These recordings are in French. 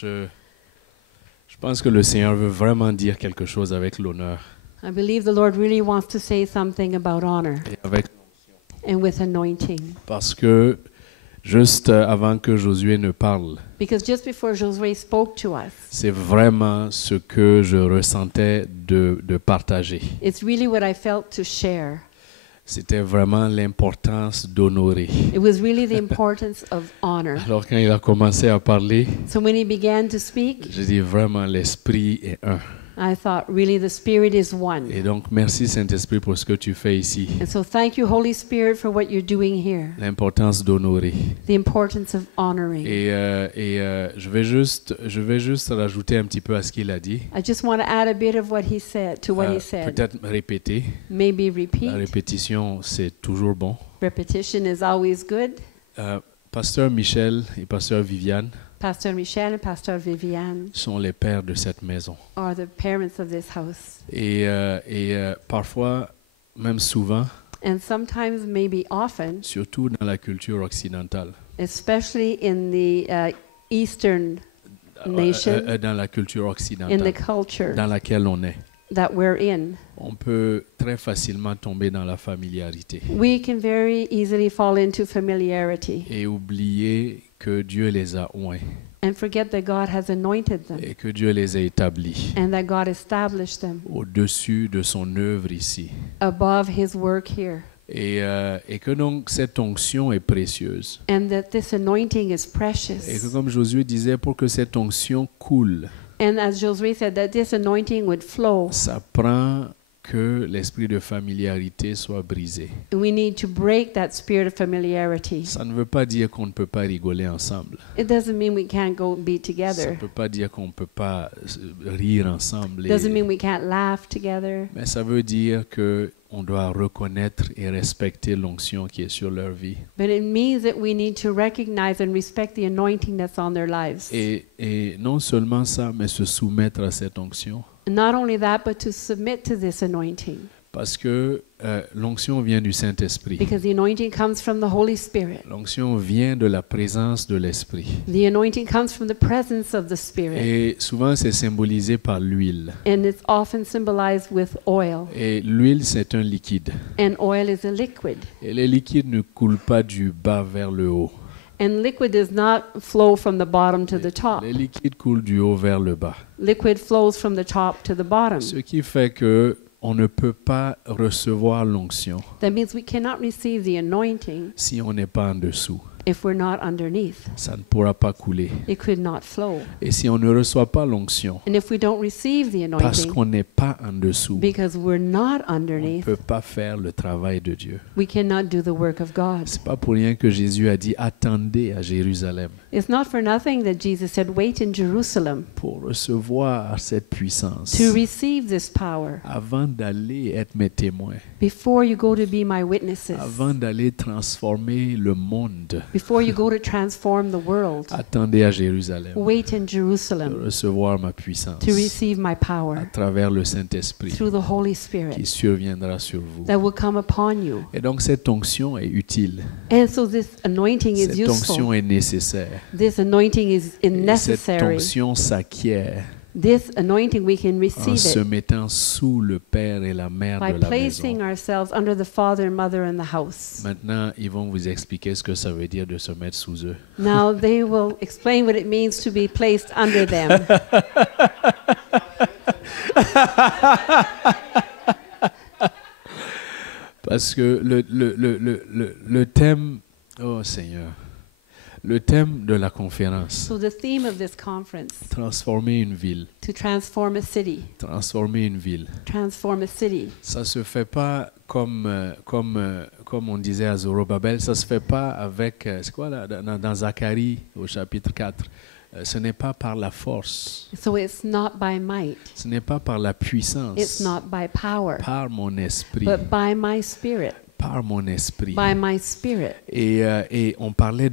Je pense que le Seigneur veut vraiment dire quelque chose avec l'honneur I believe the Lord really wants to say something about honor et avec and with anointing. parce que juste avant que Josué ne parle, Because just before Josué spoke to us, c'est vraiment ce que je ressentais de partager. it's really what I felt to share. C'était vraiment l'importance d'honorer. It was really the importance of honor. Alors quand il a commencé à parler, So when he began to speak, j'ai dit vraiment l'Esprit est un. I thought, really, the Spirit is one. Et donc merci Saint-Esprit pour ce que tu fais ici. And so thank you, Holy Spirit, for what you're doing here. L'importance d'honorer. The importance of honoring. Je vais juste rajouter un petit peu à ce qu'il a dit. I just want to add a bit of what he said to what he said. Peut-être répéter. Maybe La repeat. répétition, c'est toujours bon. Repetition is always good. Pasteur Michel et Pasteur Viviane Pastor Michel and Pastor Viviane sont les pères de cette maison. are the parents of this house. Et parfois, même souvent, And sometimes, maybe often, surtout dans la culture occidentale, especially in the Eastern nation, dans la culture in the occidentale culture dans laquelle on est, that we're in, on peut très facilement tomber dans la familiarité we can very easily fall into familiarity et oublier que Dieu les a oints and forget that God has anointed them et que Dieu les a établis and that God established them au-dessus de son œuvre ici. above His work here. Et que donc cette onction est précieuse. And that this anointing is Et que precious. comme Josué disait, pour que cette onction coule, And as Josué said, that this anointing would flow. ça prend que l'esprit de familiarité soit brisé. We need to break that spirit of familiarity. Ça ne veut pas dire qu'on ne peut pas rigoler ensemble. It doesn't mean we can't go be Ça together. ne peut pas dire qu'on ne peut pas rire ensemble. It doesn't mean we can't laugh together. Mais ça veut dire que on doit reconnaître et respecter l'onction qui est sur leur vie. But it means that we need to recognize and respect the anointing that's on their lives. Et non seulement ça, mais se soumettre à cette onction. And not only that, but to submit to this anointing. Parce que l'onction vient du Saint-Esprit. Because the anointing comes from the Holy Spirit. L'onction vient de la présence de l'Esprit. The anointing comes from the presence of the Spirit. Et souvent, c'est symbolisé par l'huile. And it's often symbolized with oil. Et l'huile, c'est un liquide. And oil is a liquid. Et les liquides ne coulent pas du bas vers le haut. And liquid does not flow from the bottom to the top. Les liquides coulent du haut vers le bas. Liquid flows from the top to the bottom. Ce qui fait que on ne peut pas recevoir l'onction That means we cannot receive the anointing si on n'est pas en dessous. if we're not underneath. Ça ne pourra pas couler. It could not flow. Et si on ne reçoit pas l'onction And if we don't receive the parce anointing qu'on n'est pas en dessous, because we're not on ne underneath, peut pas faire le travail de Dieu. we cannot do the work of God. C'est pas pour rien que Jésus a dit attendez à Jérusalem It's not for nothing that Jesus said, wait in Jerusalem pour recevoir cette puissance to receive this power avant d'aller être mes témoins, before you go to be my witnesses, avant d'aller transformer le monde. before you go to transform the world. Attendez à Jérusalem Wait in de Jerusalem recevoir ma puissance to receive my à power travers le Saint-Esprit through the Holy qui Spirit surviendra sur vous. that will come upon you. Et donc cette onction est utile. And so this anointing is Cette onction useful. est nécessaire. This anointing is Et cette necessary. onction s'acquiert This anointing, we can en receive se it mettant sous le Père et la Mère by de la placing maison. ourselves under the father and mother in the house. Maintenant, ils vont vous expliquer ce que ça veut dire de se mettre sous eux. Now they will explain what it means to be placed under them. Parce que le thème, oh Seigneur, le thème de la conférence, So the theme of this conference, transformer une ville, to transform a city, transformer une ville. transform a city. Ça se fait pas comme on disait à Zorobabel, ça se fait pas avec, c'est quoi là, dans Zacharie au chapitre 4, ce n'est pas par la force, So it's not by might, ce n'est pas par la it's puissance, not by power, par mon esprit, but by my spirit, par mon esprit. by my spirit. Et on parlait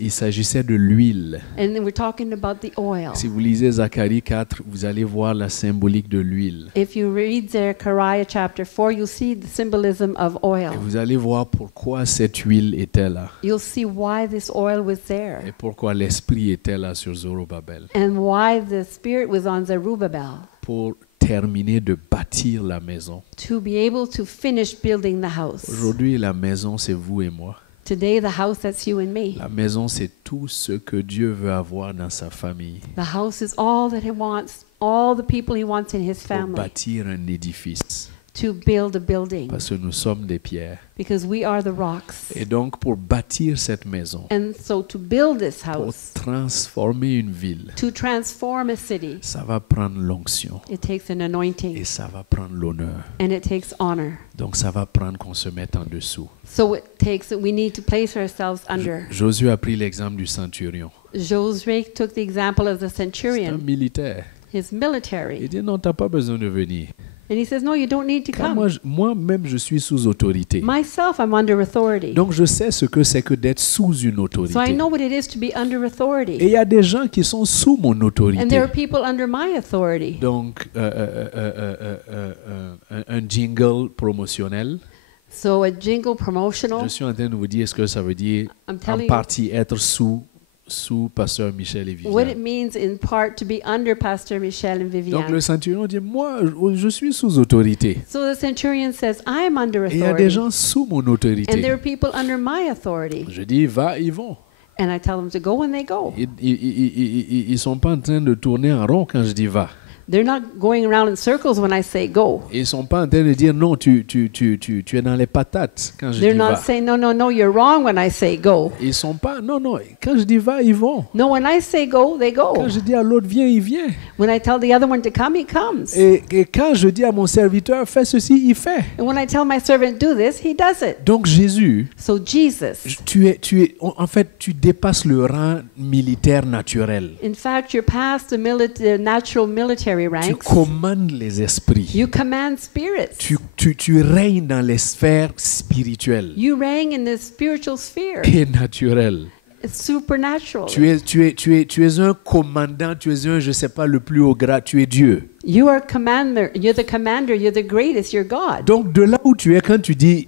il s'agissait de l'huile. And then we're talking about the oil. Si vous lisez Zacharie 4, vous allez voir la symbolique de l'huile. If you read Zechariah chapter 4, you'll see the symbolism of Et oil. vous allez voir pourquoi cette huile était là. You'll see why this oil was there Et pourquoi l'esprit était là sur Zorobabel. and why the spirit was on Zerubbabel, Pour terminer de bâtir la maison. to be able to finish building the house. Aujourd'hui, la maison, c'est vous et moi. Today, the house, that's you and me. La maison, c'est tout ce que Dieu veut avoir dans sa famille The house is all that he wants, all the people he wants in his pour family, bâtir un édifice. to build a building, Parce que nous sommes des pierres. because we are the rocks. Et donc, pour bâtir cette maison, And so to build this pour house, transformer une ville, to transform a city, ça va prendre l'onction it takes an et anointing ça va prendre l'honneur. and it takes honor. Donc, ça va prendre qu'on se mette en dessous. So it takes that we need to place ourselves under. Josué a pris l'exemple du centurion. Josué took the example of the C'est un centurion, militaire. his Il military, dit non, tu n'as pas besoin de venir. and he says, no, you don't need to Car come. moi-même, je suis sous autorité. Myself, I'm under authority. Donc, je sais ce que c'est que d'être sous une autorité. So I know what it is to be under Et authority. il y a des gens qui sont sous mon And there autorité. are people under my authority. Donc, un jingle promotionnel. So a jingle promotional, Je suis en train de vous dire ce que ça veut dire I'm en telling you partie être sous Pasteur Michel et what it Viviane. means in part to be under Pastor Michel and Donc, le Viviane. centurion dit, moi, je suis sous autorité. So the centurion says, I am under Et il y a des authority. gens sous mon And there autorité. are people under my authority. Je dis, va, ils vont. And I tell them to go and they go. Ils sont pas en train de tourner en rond quand je dis va. They're not going around in circles when I say go. Ils sont pas en train de dire non, tu es dans les patates quand je They're dis not va. saying, no, no, no, you're wrong when I say go. Ils sont pas, non, quand je dis va, ils vont. No, when I say go, they Quand go. je dis à l'autre, viens, il vient. When I tell the other one to come, he comes. Et quand je dis à mon serviteur, fais ceci, il fait. And when I tell my servant, do this, he does it. Donc Jésus, So Jesus, en fait, tu dépasses le rang militaire naturel. in fact, you're past the natural military Tu ranks. commandes les esprits. You command spirits. Tu règnes dans les sphères spirituelles You reign in the spiritual sphere. et naturelles. It's supernatural. Tu es un commandant, tu es un, je sais pas, le plus haut grade, tu es Dieu. You are commander. You're the commander. You're the greatest. You're God. Donc de là où tu es, quand tu dis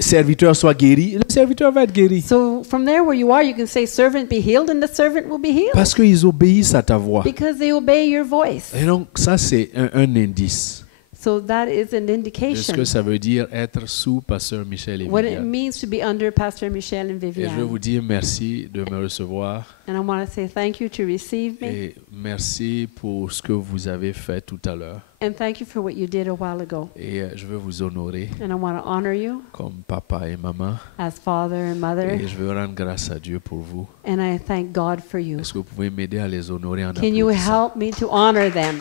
serviteur soit guéri, le serviteur va être guéri. So from there where you are, you can say, servant be healed, and the servant will be healed. Parce qu'ils obéissent à ta voix. Because they obey your voice. Et donc ça c'est un indice So that is an de ce indication que ça veut dire être sous Pasteur Michel et what it Viviane. means to be under Pastor Michel and Et je veux Viviane. vous dire merci de me recevoir And I want to say thank you to receive me. et merci pour ce que vous avez fait tout à l'heure. And thank you for what you did a while ago. Et je veux vous honorer And I want to honor you comme papa et maman. as father and mother. Et je veux rendre grâce à Dieu pour vous. And I thank God for you. Est-ce que vous pouvez m'aider à les honorer en Can you applaudissant? help me to honor them?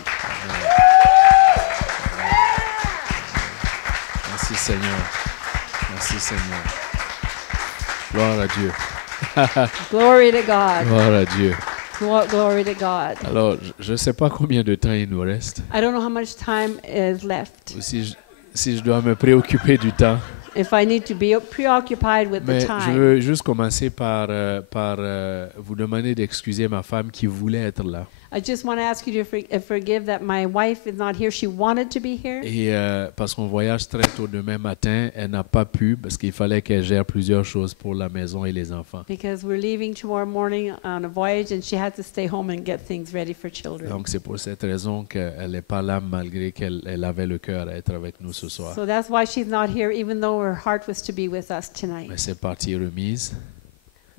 Merci Seigneur. Merci Seigneur. Gloire à Dieu. Glory to God. Gloire à Dieu. Glory to God. Alors, je ne sais pas combien de temps il nous reste. I don't know how much time is left. Ou si je dois me préoccuper du temps. If I need to be preoccupied with the Mais je time. veux juste commencer par vous demander d'excuser ma femme qui voulait être là. I just want to ask you to forgive that my wife is not here. She wanted to be here. Et parce qu'on voyage très tôt demain matin, elle n'a pas pu parce qu'il fallait qu'elle gère plusieurs choses pour la maison et les enfants. Because we're leaving tomorrow morning on a voyage and she had to stay home and get things ready for children. Donc c'est pour cette raison qu'elle n'est pas là malgré qu'elle avait le cœur à être avec nous ce soir. So that's why she's not here, even though her heart was to be with us tonight. Mais c'est partie remise.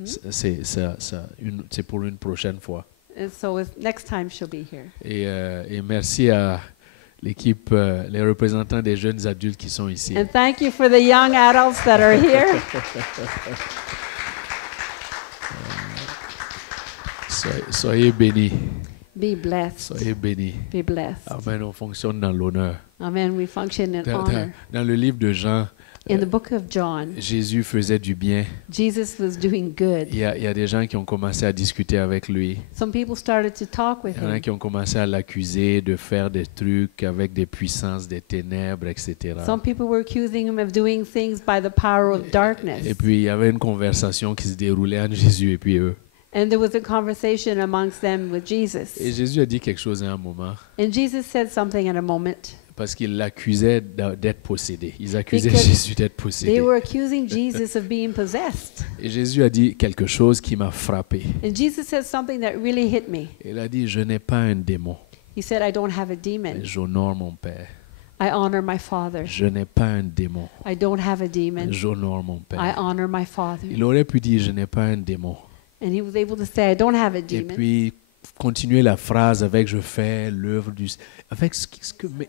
C'est pour une prochaine fois. And so next time she'll be here. Et merci à l'équipe, les représentants des jeunes adultes qui sont ici. And thank you for the young adults that are here. Soyez bénis. Be blessed. Soyez bénis. Be blessed. Amen. On fonctionne dans l'honneur. Amen. We function in Dans, honor. dans le livre de Jean, In the book of John, Jésus faisait du bien. Jesus was doing good. Il y a des gens qui ont commencé à discuter avec lui. Some people started to talk with Il y en a him. qui ont commencé à l'accuser de faire des trucs avec des puissances des ténèbres, etc. Some people were accusing him of doing things by the power of darkness. Et puis il y avait une conversation qui se déroulait entre Jésus et puis eux. And there was a conversation amongst them with Jesus. Et Jésus a dit quelque chose à un moment And Jesus said something at a moment. parce qu'ils l'accusaient d'être possédé. Ils accusaient Because Jésus d'être They possédé. were accusing Jesus of being possessed. Et Jésus a dit quelque chose qui m'a frappé. And Jesus said something that really hit me. Il a dit, je n'ai pas un démon, He said, I don't have a mais demon. j'honore mon Père. I honor my Father. Je n'ai pas un démon, I don't have a mais demon. j'honore mon I Père. honor my Father. Il aurait pu dire, je n'ai pas un démon. And he was able to say, I don't have a Et demon. puis, continuer la phrase avec je fais l'œuvre du... Avec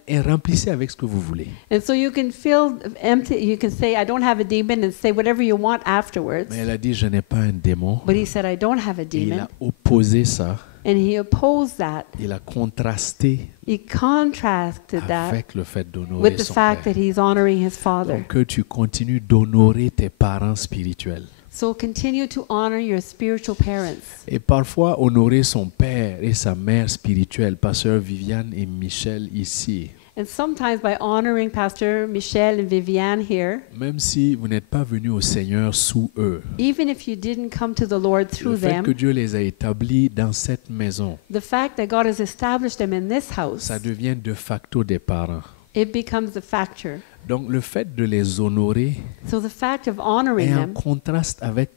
mais remplissez avec ce que vous voulez. And so you can feel empty. You can say, I don't have a demon, and say whatever you want afterwards. Mais elle a dit, je n'ai pas un démon. But he said, I don't have a Et il demon. a opposé ça. And he opposed that. Il a contrasté He contrasted that avec le fait d'honorer with the son fact Père. that he's honoring his Father. Donc que tu continues d'honorer tes parents spirituels. So continue to honor your spiritual parents. Et parfois honorer son père et sa mère spirituelle, pasteur Viviane et Michel ici. And sometimes by honoring Pastor Michel and Viviane here, Même si vous n'êtes pas venu au Seigneur sous eux, even if you didn't come to the Lord le through fait them, que Dieu les a établis dans cette maison, the fact that God has established them in this house, ça devient de facto des parents. it becomes a factor. Donc le fait de les honorer So the fact of honoring est en them contraste avec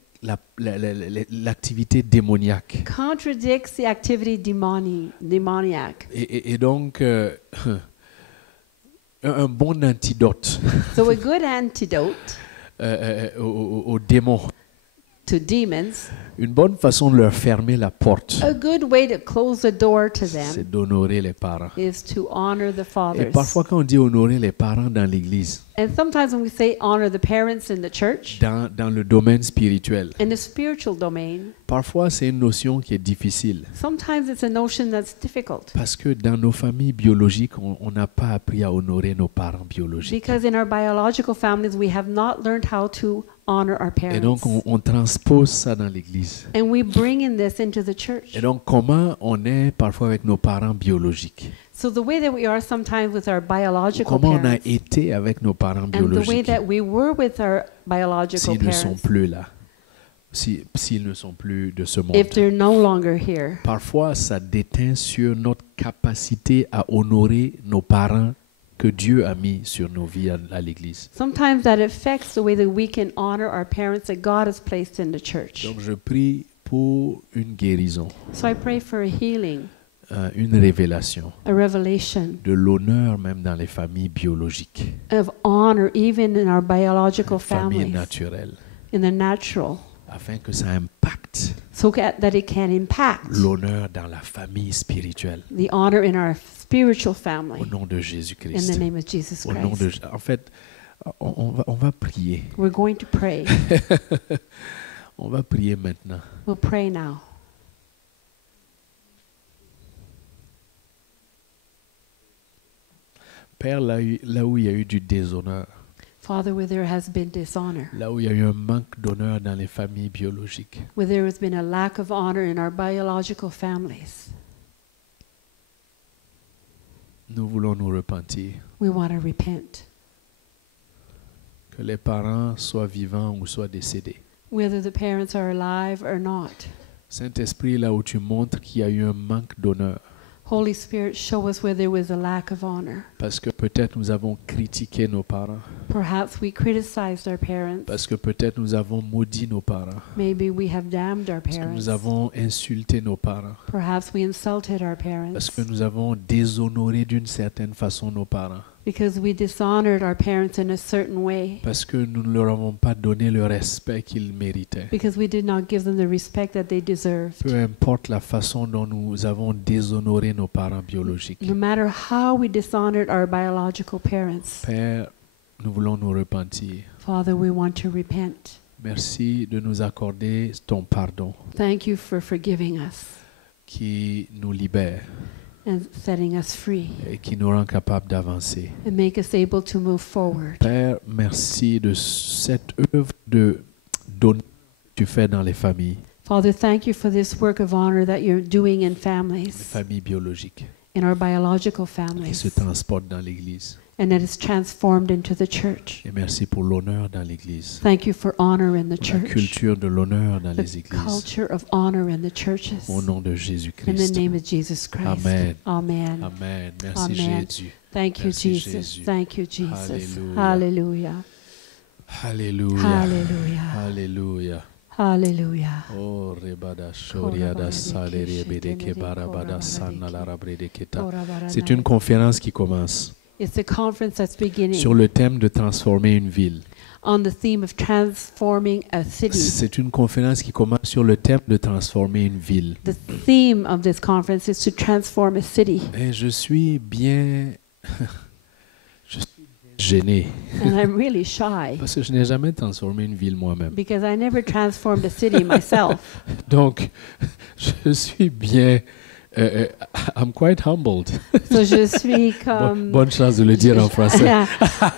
l'activité démoniaque. contradicts the activity demoniac. Et donc, un bon antidote So a good antidote aux démons, to demons, une bonne façon de leur fermer la porte, a good way to close the door to them c'est d'honorer les parents. is to honor the Et fathers. parfois, quand on dit honorer les parents dans l'Église, And sometimes when we say honor the parents in the church, dans le domaine spirituel, in the spiritual domain, parfois c'est une notion qui est difficile. sometimes it's a notion that's difficult. Parce que dans nos familles biologiques, on n'a pas appris à honorer nos parents biologiques. Because in our biological families, we have not learned how to honor our Et donc, parents. on transpose ça dans l'Église. And we bring in this into the church. Et donc, comment on est parfois avec nos parents biologiques? So the way that we are sometimes with our biological Comment on a parents, été avec nos parents and the way biologiques that we were with our biological s'ils ne sont parents, plus là, s'ils ne sont plus de ce monde? if they're no longer here. Parfois, ça déteint sur notre capacité à honorer nos parents que Dieu a mis sur nos vies à l'Église. Sometimes that affects the way that we can honor our parents that God has placed in the church. Donc, je prie pour une guérison, So I pray for a healing, une révélation a revelation de l'honneur même dans les familles biologiques, of honor even in our biological familles families, naturelles, in the natural, afin que ça impacte so that it can impact l'honneur dans la famille spirituelle. the honor in our spiritual Au family. nom de In the Jésus-Christ. name of Jesus Au nom de, Christ. en fait, on va prier. We're going to pray. On va prier maintenant. We'll pray now. Père, là où il y a eu du déshonneur, Father, where there has been dishonor, là où il y a eu un manque d'honneur dans les familles biologiques, where there has been a lack of honor in our biological families, nous voulons nous repentir. we want to repent. Que les parents soient vivants ou soient décédés. Whether the parents are alive or not. Saint-Esprit, là où tu montres qu'il y a eu un manque d'honneur, Holy Spirit, show us where there was a lack of honor. parce que peut-être nous avons critiqué nos parents, Perhaps we criticized our parents. parce que peut-être nous avons maudit nos parents, Maybe we have damned our parce que parents. nous avons insulté nos parents, Perhaps we insulted our parce parents que nous avons déshonoré d'une certaine façon nos parents, because we dishonored our parents in a certain way, parce que nous ne leur avons pas donné le respect qu'ils méritaient. because we did not give them the respect that they deserved. Peu importe la façon dont nous avons déshonoré nos parents biologiques. No matter how we dishonored our biological parents, Père, nous voulons nous repentir. Father, we want to repent. Merci de nous accorder ton pardon Thank you for forgiving us, qui nous libère, and setting us free et qui nous rend capables d'avancer. and make us able to move forward. Père, merci de cette œuvre de don que tu fais dans les familles Father, thank you for this work of honor that you're doing in families, biologiques, in our biological qui se families, transportent dans l'Église. and that is transformed into the church. Et merci pour l'honneur dans l'Église, Thank you for honor in the pour la church, culture de l'honneur dans les the églises. culture of honor in the churches. Au nom de In the Jésus-Christ. name of Jesus Christ. Amen. Amen. Amen. Merci Amen. Jésus. Thank you, Merci, Jesus. Jésus. Thank you, Jesus. Hallelujah. Hallelujah. Alléluia. Hallelujah. Alléluia. Hallelujah. Oh, rebada shoriada salere bedeke barabada sanala rabrede keta. C'est une conférence qui commence It's a conference that's beginning sur le thème de transformer une ville. on the theme of transforming a city. C'est une conférence qui commence sur le thème de transformer une ville. The theme of this conference is to transform a city. Et je suis bien gêné And I'm really shy parce que je n'ai jamais transformé une ville moi-même. because I never transformed a city myself. Donc, je suis bien. I'm quite humbled. So je suis comme Bonne chance de le dire en français.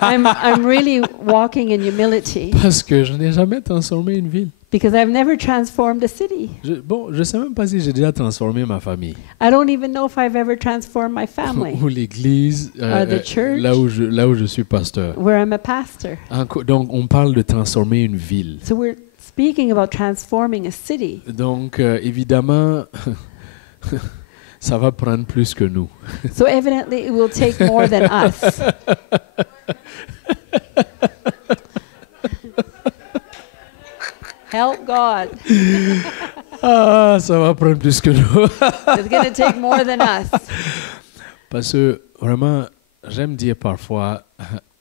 I'm really walking in humility Parce que je n'ai jamais transformé une ville. because I've never transformed a city. Je ne sais même pas si j'ai déjà transformé ma famille. I don't even know if I've ever transformed my family Ou l'église, the church. là où je suis pasteur. where I'm a pastor. Donc, on parle de transformer une ville. So we're speaking about transforming a city. Donc, évidemment, ça va prendre plus que nous. So evidently it will take more than us. Help God. Ah, ça va prendre plus que nous. It's going to take more than us. Parce que vraiment, j'aime dire parfois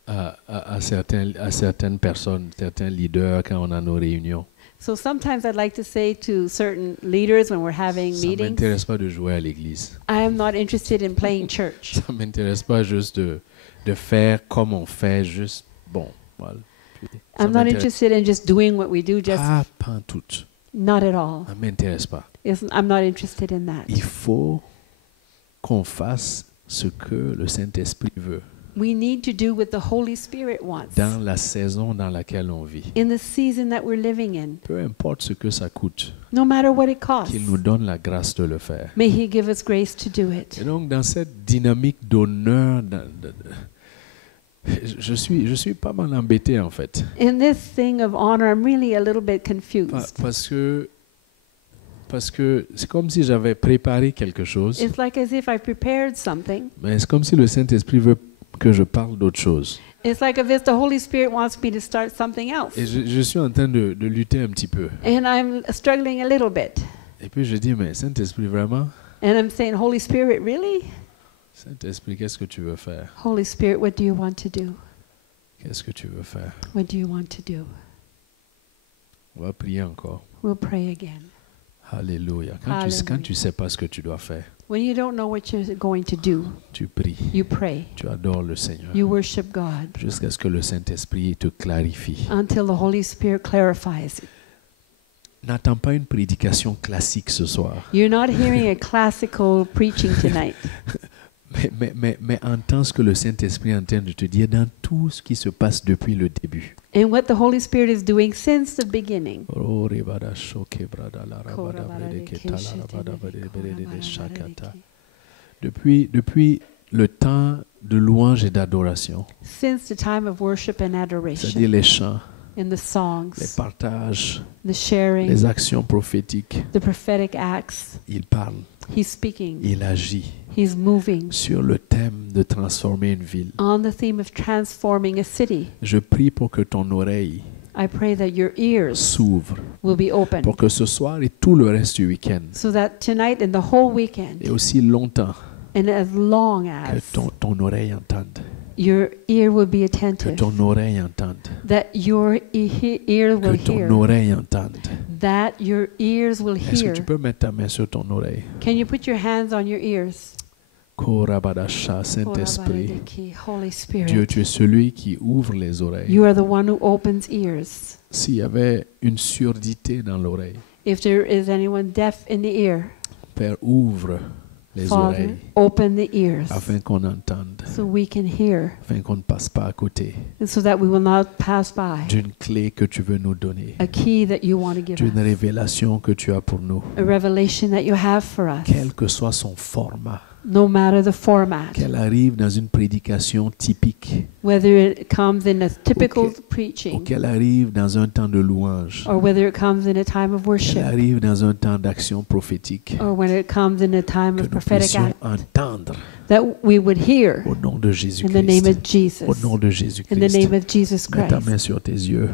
à certaines personnes, certains leaders, quand on a nos réunions, So sometimes I'd like to say to certain leaders when we're having ça ne meetings, m'intéresse pas de jouer à l'église. I am not interested in playing church. Ça ne m'intéresse pas juste de faire comme on fait, juste, bon, voilà. Puis, ça I'm not m'intéresse interested in just doing what we do, just pas tout. not at all. Ça ne m'intéresse pas. I'm not interested in that. Il faut qu'on fasse ce que le Saint-Esprit veut We need to do what the Holy Spirit wants dans la saison dans laquelle on vit. in the season that we're living in, Peu importe ce que ça coûte, no matter what it costs. qu'il nous donne la grâce de le faire. May He give us grace to do it. Et donc, dans cette dynamique d'honneur, je suis pas mal embêté en fait. In this thing of honor, I'm really a little bit confused. Parce que c'est comme si j'avais préparé quelque chose, It's like as if I prepared something. mais c'est comme si le Saint-Esprit veut que je parle d'autre chose. It's like as if the Holy Spirit wants me to start something else. Et je suis en train de lutter un petit peu. And I'm struggling a little bit. Et puis je dis, mais Saint-Esprit, vraiment? And I'm saying, Holy Spirit, really? Saint-Esprit, qu'est-ce que tu veux faire? Holy Spirit, what do you want to do? Qu'est-ce que tu veux faire? What do you want to do? On va prier encore. We'll pray again. Alléluia. Quand Hallelujah. tu sais pas ce que tu dois faire, When you don't know what you're going to do, tu pries. you pray. Tu adores le Seigneur. You worship God Jusqu'à ce que le Saint-Esprit te clarifie. until the Holy Spirit clarifies it. N'attends pas une prédication classique ce soir, You're not hearing a classical preaching tonight. mais entends ce que le Saint-Esprit est en train de te dire dans tout ce qui se passe depuis le début. And what the Holy Spirit is doing since the beginning. Oh, rebada shoke brada la rabada brede keta la rabada brede de shakata. Depuis le temps de louange et d'adoration, Since the time of worship and adoration, c'est-à-dire les chants, in the les songs, partages, the sharing, les actions prophétiques, the prophetic acts, il parle, He's speaking, il agit He's moving sur le thème de transformer une ville. on the theme of transforming a city. Je prie pour que ton oreille I pray that your ears s'ouvre, will be open pour que ce soir et tout le reste du week-end, so that tonight and the whole weekend et aussi longtemps, and as long que as ton oreille entende, your ear will be que attentive, ton oreille entende, that your ear will que ton hear, oreille entende. that your ears will Est-ce que hear. tu peux mettre ta main sur ton oreille? Can you put your hands on your ears? Korabadasha, Saint-Esprit, Holy Dieu, Spirit, tu es celui qui ouvre les oreilles. you are the one who opens ears. S'il y avait une surdité dans l'oreille, If there is anyone deaf in the ear, Père, ouvre les Father, oreilles, open the ears afin qu'on entende, so we can hear afin qu'on ne passe pas à côté and so that we will not pass by d'une clé que tu veux nous donner, a key that you want to give d'une us, révélation que tu as pour nous, a revelation that you have for us, quel que soit son format, no matter the format, qu'elle arrive dans une prédication typique, whether it comes in a typical ou preaching qu'elle arrive dans un temps de louange, or whether it comes in a time of qu'elle worship arrive dans un temps d'action prophétique, or when it comes in a time que of nous prophetic puissions act, entendre that we would hear au nom de in the name Jésus-Christ. of Jesus, Au nom de in the Jésus-Christ. name of Jesus Mets ta Christ, main sur tes yeux.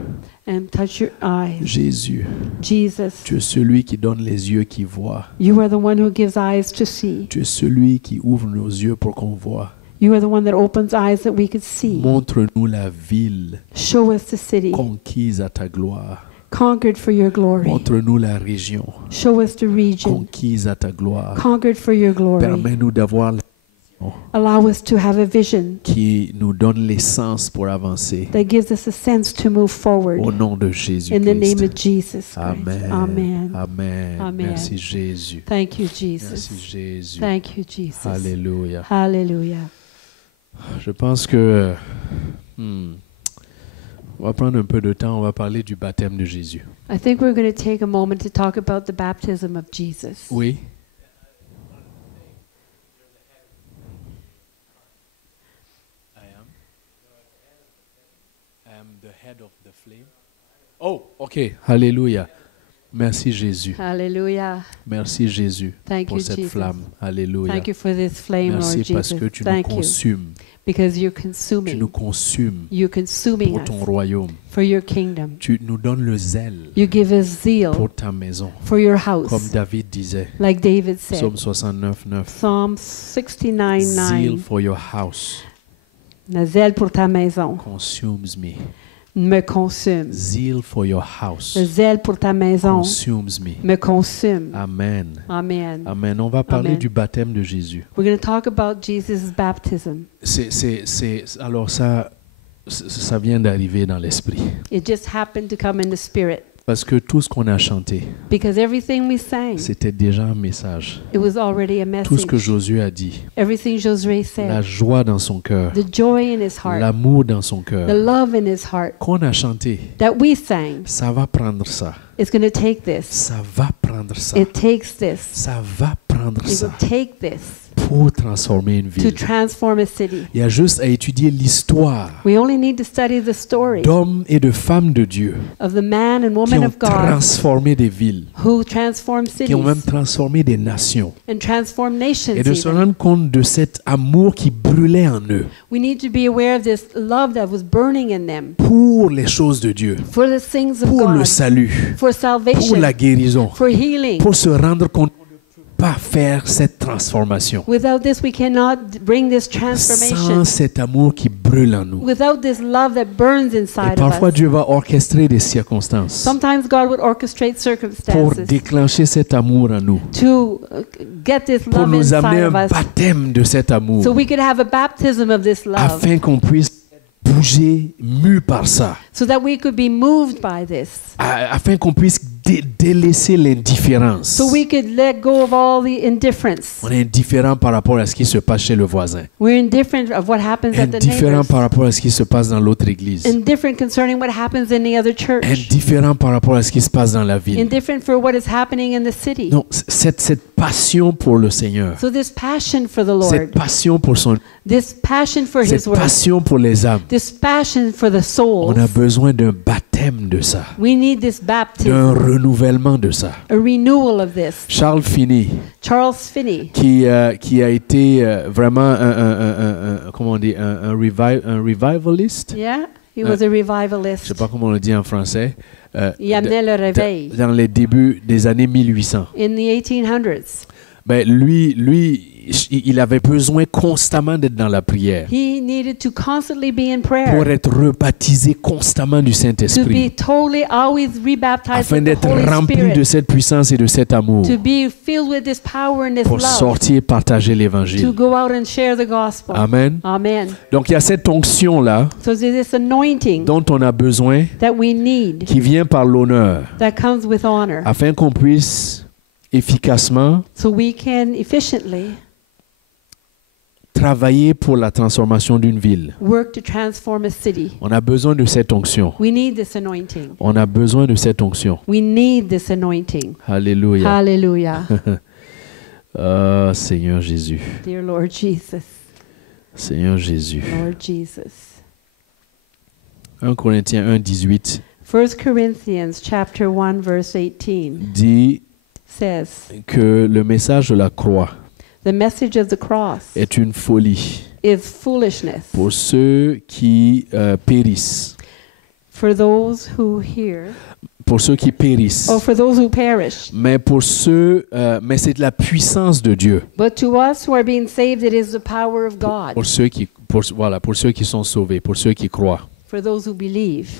and touch your eyes. Jésus, Jesus, tu es celui qui donne les yeux qui voient. you are the one who gives eyes to see. Tu es celui qui ouvre nos yeux pour qu'on voit. You are the one that opens eyes that we could see. Montre-nous la ville Show us the city, conquise à ta gloire. conquered for your glory. Montre-nous la région Show us the region, conquise à ta gloire. conquered for your glory. Permets-nous d'avoir la vision Allow us to have a vision qui nous donne l'essence pour avancer. that gives us a sense to move forward. Au nom de In the name Jésus-Christ. of Jesus Christ. Amen. Amen. Amen. Amen. Merci Jésus. Thank you, Merci Jesus. Jésus. Thank you, Jesus. Alléluia. Hallelujah. Je pense que on va prendre un peu de temps, on va parler du baptême de Jésus. I think we're going to take a moment to talk about the baptism of Jesus. Oui. I am the head of the flame. Oh, OK. Alléluia. Merci Jésus. Hallelujah. Merci Jésus Thank pour you, cette Jesus. flamme. Alléluia. Thank you for this flame, Merci Lord parce Jesus. que tu nous Thank you. consumes. Because you're Tu nous consuming. consumes You're consuming pour us ton royaume. for your kingdom. Tu nous donnes le zèle You give us zeal pour ta maison. for your Comme house, David disait, like David said. Psaume 69, 9. Psalm 69, Zeal 9. for your house Le zèle pour ta maison consumes me. me consume. Zeal for your house Le zèle pour ta maison consumes me. me consume. Amen. Amen. Amen. On va parler Amen. du baptême de Jésus. We're going to talk about Jesus' baptism. Alors ça vient d'arriver dans l'esprit. It just happened to come in the spirit Parce que tout ce qu'on a chanté, because everything we sang, c'était déjà un message. it was already a Tout ce que message. Josué a dit, Everything Josué la said, joie dans son cœur, the joy in his heart, l'amour dans son the cœur, love in his heart qu'on a chanté, that we sang, ça va prendre ça. it's going to take this. Ça va prendre ça. It takes this. Ça va prendre It ça will take this pour transformer une to ville. transform a city. Il y a juste à étudier l'histoire We only need to study the story d'hommes et de femmes de Dieu of the man and qui woman ont of God transformé des villes, who transformed qui ont même cities transformé des nations. and transformed nations Et de se even. rendre compte de cet amour qui brûlait en eux We need to be aware of this love that was burning in them pour les choses de Dieu, for the things of pour le God, salut, for pour salvation, la guérison, for healing. pour se rendre compte qu'on ne peut pas faire cette transformation Without this, we cannot bring this sans transformation. cet amour qui brûle en nous. Without this love that burns Et inside of parfois us. Dieu va orchestrer des circonstances Sometimes God would orchestrate pour circumstances déclencher cet amour en nous, to get this pour love nous amener inside un of us baptême de cet amour, so we could have a baptism of this love, afin qu'on puisse bouger, mu par ça, so that we could be moved by this, afin qu'on puisse délaisser l'indifférence. so we could let go of all the indifference. On est indifférent par rapport à ce qui se passe chez le voisin, We're indifferent of what happens at the indifférent neighbors, par rapport à ce qui se passe dans l'autre église, indifferent concerning what happens in the other church, indifférent par rapport à ce qui se passe dans la ville. indifferent for what is happening in the city. Non, cette passion pour le Seigneur, So this passion for the cette Lord, passion pour this passion for His cette word, passion pour les âmes, this passion for the souls, on a besoin d'un baptême de ça, we need this d'un baptism, renouvellement de ça. a renewal of this. Charles Finney, Charles Finney, qui a été vraiment comment on dit, un revivaliste. yeah, he was a Je revivalist. sais pas comment on le dit en français. Il amenait le réveil Dans les débuts des années 1800. in the 1800s. Ben lui, il avait besoin constamment d'être dans la prière He needed to constantly be in pour prayer, être rebaptisé constamment du to be Saint-Esprit, totally always rebaptized afin with d'être the Holy rempli de Spirit, cette puissance et de cet amour, to be filled with this power and this pour love, sortir et partager to l'Évangile. go out and share the gospel. Amen. Amen. Donc il y a cette onction-là So there's this anointing dont on a besoin, that we need qui vient par l'honneur, that comes with honor, afin qu'on puisse efficacement so we can efficiently travailler pour la transformation d'une ville. work to transform a city. On a besoin de cette onction. We need this anointing. On a besoin de cette onction. We need this anointing. Alléluia. Hallelujah. Ah, Seigneur Jésus. Dear Lord Jesus. Seigneur Jésus. Lord Jesus. 1 Corinthiens 1, 18 1 Corinthians chapter 1 verse 18 dit says, que le message de la croix the message of the cross est une folie is foolishness pour ceux qui périssent. for those who hear, Pour ceux qui périssent. or for those who perish. Mais pour ceux, mais c'est de la puissance de Dieu. But to us who are being saved, it is the power of God. Pour ceux qui, pour ceux qui sont sauvés, pour ceux qui croient. For those who believe.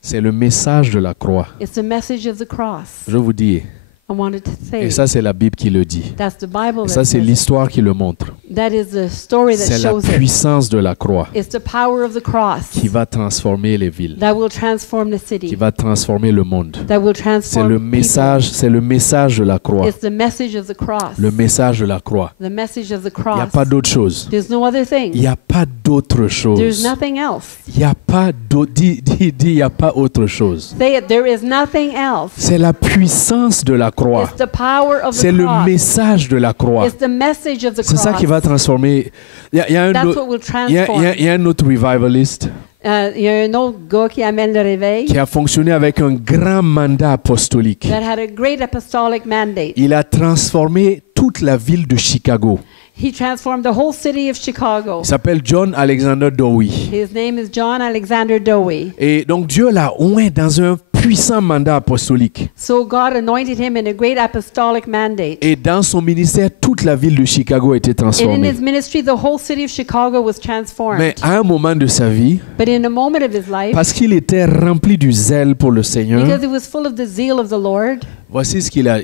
C'est le message de la croix. It's the message of the cross. Je vous dis, I wanted to say. et ça c'est la Bible qui le dit. That's the Bible Et that ça c'est says it. l'histoire qui le montre. That is the story that C'est la shows it. puissance de la croix It's the power of the cross qui va transformer les villes, that will transform the qui city. va transformer le monde. That will C'est transform le people. message, c'est le message de la croix. It's the message of the cross. Le message de la croix. The message of the Il n'y a cross. pas d'autre chose. There's no other Il thing. n'y a pas d'autre There's chose. nothing else. Il n'y a pas d'autre. Dis, il n'y a pas autre chose. Say it. There is nothing else. C'est la puissance de la croix. It's the power of C'est the le cross. message de la croix. It's the message of the C'est ça qui va cross. transformer. Il y a un That's autre- what will il y a- transform. il y a un autre revivaliste Il y a un autre gars qui amène le réveil qui a fonctionné avec un grand mandat apostolique. that had a great apostolic mandate. Il a transformé toute la ville de Chicago. He transformed the whole city of Chicago. Il s'appelle John Alexander Dowie. His name is John Alexander Dowie. Et donc Dieu l'a oint dans un puissant mandat apostolique. So God anointed him in a great apostolic mandate. Et dans son ministère, toute la ville de Chicago a été And in transformée. his ministry, the whole city of Chicago was transformed. Mais à un moment de sa vie, But in a moment of his life, parce qu'il était rempli du zèle pour le Seigneur, because he was full of the zeal of the Lord, voici ce qu'il a,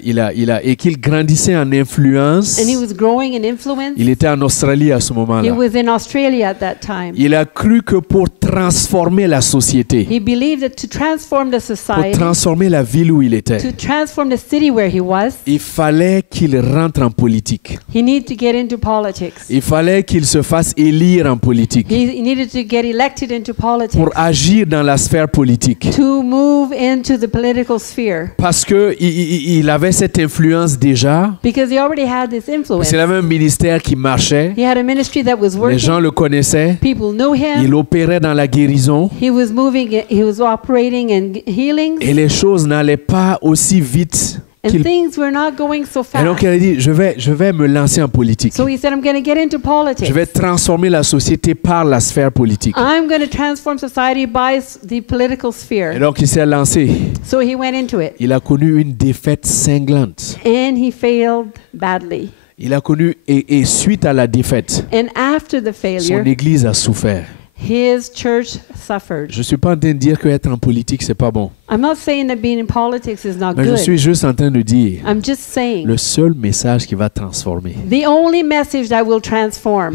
et qu'il grandissait en influence. and he was growing in influence, Il était en Australie à ce he moment-là. was in Australia at that time. Il a cru que pour transformer la société, He believed that to transform the pour society, transformer la ville où il était, to transform the city where he was, il fallait qu'il rentre en politique. he needed to get into politics. Il fallait qu'il se fasse élire en politique He needed to get elected into politics pour agir dans la sphère politique. to move into the political sphere Parce que il avait cette influence déjà. because he already had this Parce influence. qu'il avait un ministère qui marchait. He had a ministry that was Les gens working. le connaissaient. People knew him. Il opérait dans la guérison. He was moving, he was operating in healings, Et les choses n'allaient pas aussi vite and qu'il... things were not going so Et donc fast. il a dit, je vais me lancer en politique. So he said, I'm going to get into politics. Je vais transformer la société par la sphère politique. I'm going to transform society by the political Et sphere. donc il s'est lancé. So he went into it, Il a connu une défaite cinglante. and he failed badly. Il a connu, et suite à la défaite, And after the son failure, église a souffert. his church suffered. Je ne suis pas en train de dire qu'être en politique, c'est pas bon. I'm not saying that being in politics is not Mais je good. suis juste en train de dire, I'm just saying le seul message qui va transformer, the only message that will transform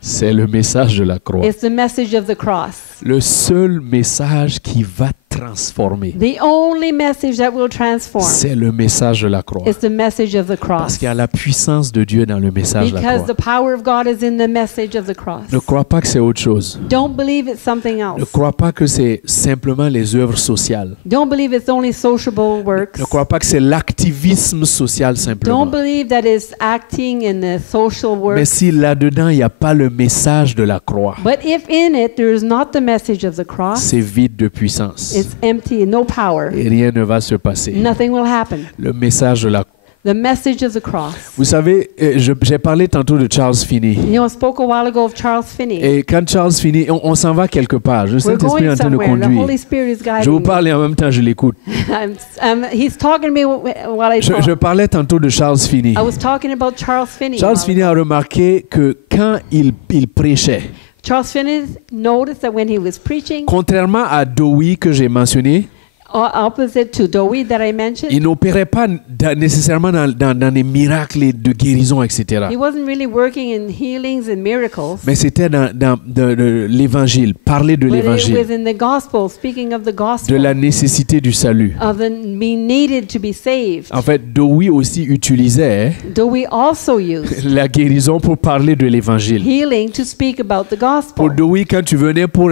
c'est le message de la croix. is the message of the cross. Le seul message qui va transformer, The only message that will transform c'est le message de la croix. is the message of the Parce cross. qu'il y a la puissance de Dieu dans le message de la Because croix. the power of God is in the message of the cross. Ne crois pas que c'est autre chose. Don't believe it's something Ne else. crois pas que c'est simplement les œuvres sociales. Don't believe it's only sociable works. Ne crois pas que c'est l'activisme social simplement. Don't believe that it's acting in the social Mais works. si là-dedans, il n'y a pas le message de la croix, But if in it there is not the message of the cross, c'est vide de puissance. it's empty, no power. Et rien ne va se passer. Nothing will happen. Le message de la croix. The message of the cross. Vous savez, j'ai parlé tantôt de Charles Finney. You know, I spoke a while ago of Charles Finney. Et quand Charles Finney, on s'en va quelque part. Le We're Saint-Esprit est going en train de somewhere. The conduire. Holy Spirit is Je vous guiding me. parle et en même temps je l'écoute. He's talking to me while I Je talk. parlais tantôt de Charles Finney. I was talking about Charles Finney. Charles Finney a remarqué que quand il prêchait, Charles Finney noticed that when he was preaching, contrairement à Dowie que j'ai mentionné, opposite to Dowie that I mentioned. Il n'opérait pas nécessairement dans des miracles de guérison, etc. He wasn't really working in healings and miracles. Mais c'était de l'évangile, parler de But it l'évangile, was in the gospel, speaking of the de gospel, la nécessité du salut. of the being needed to be saved. En fait, Dowie aussi utilisait Dowie also used la guérison pour parler de l'évangile. healing to speak about the gospel. Pour Dowie, quand tu venais pour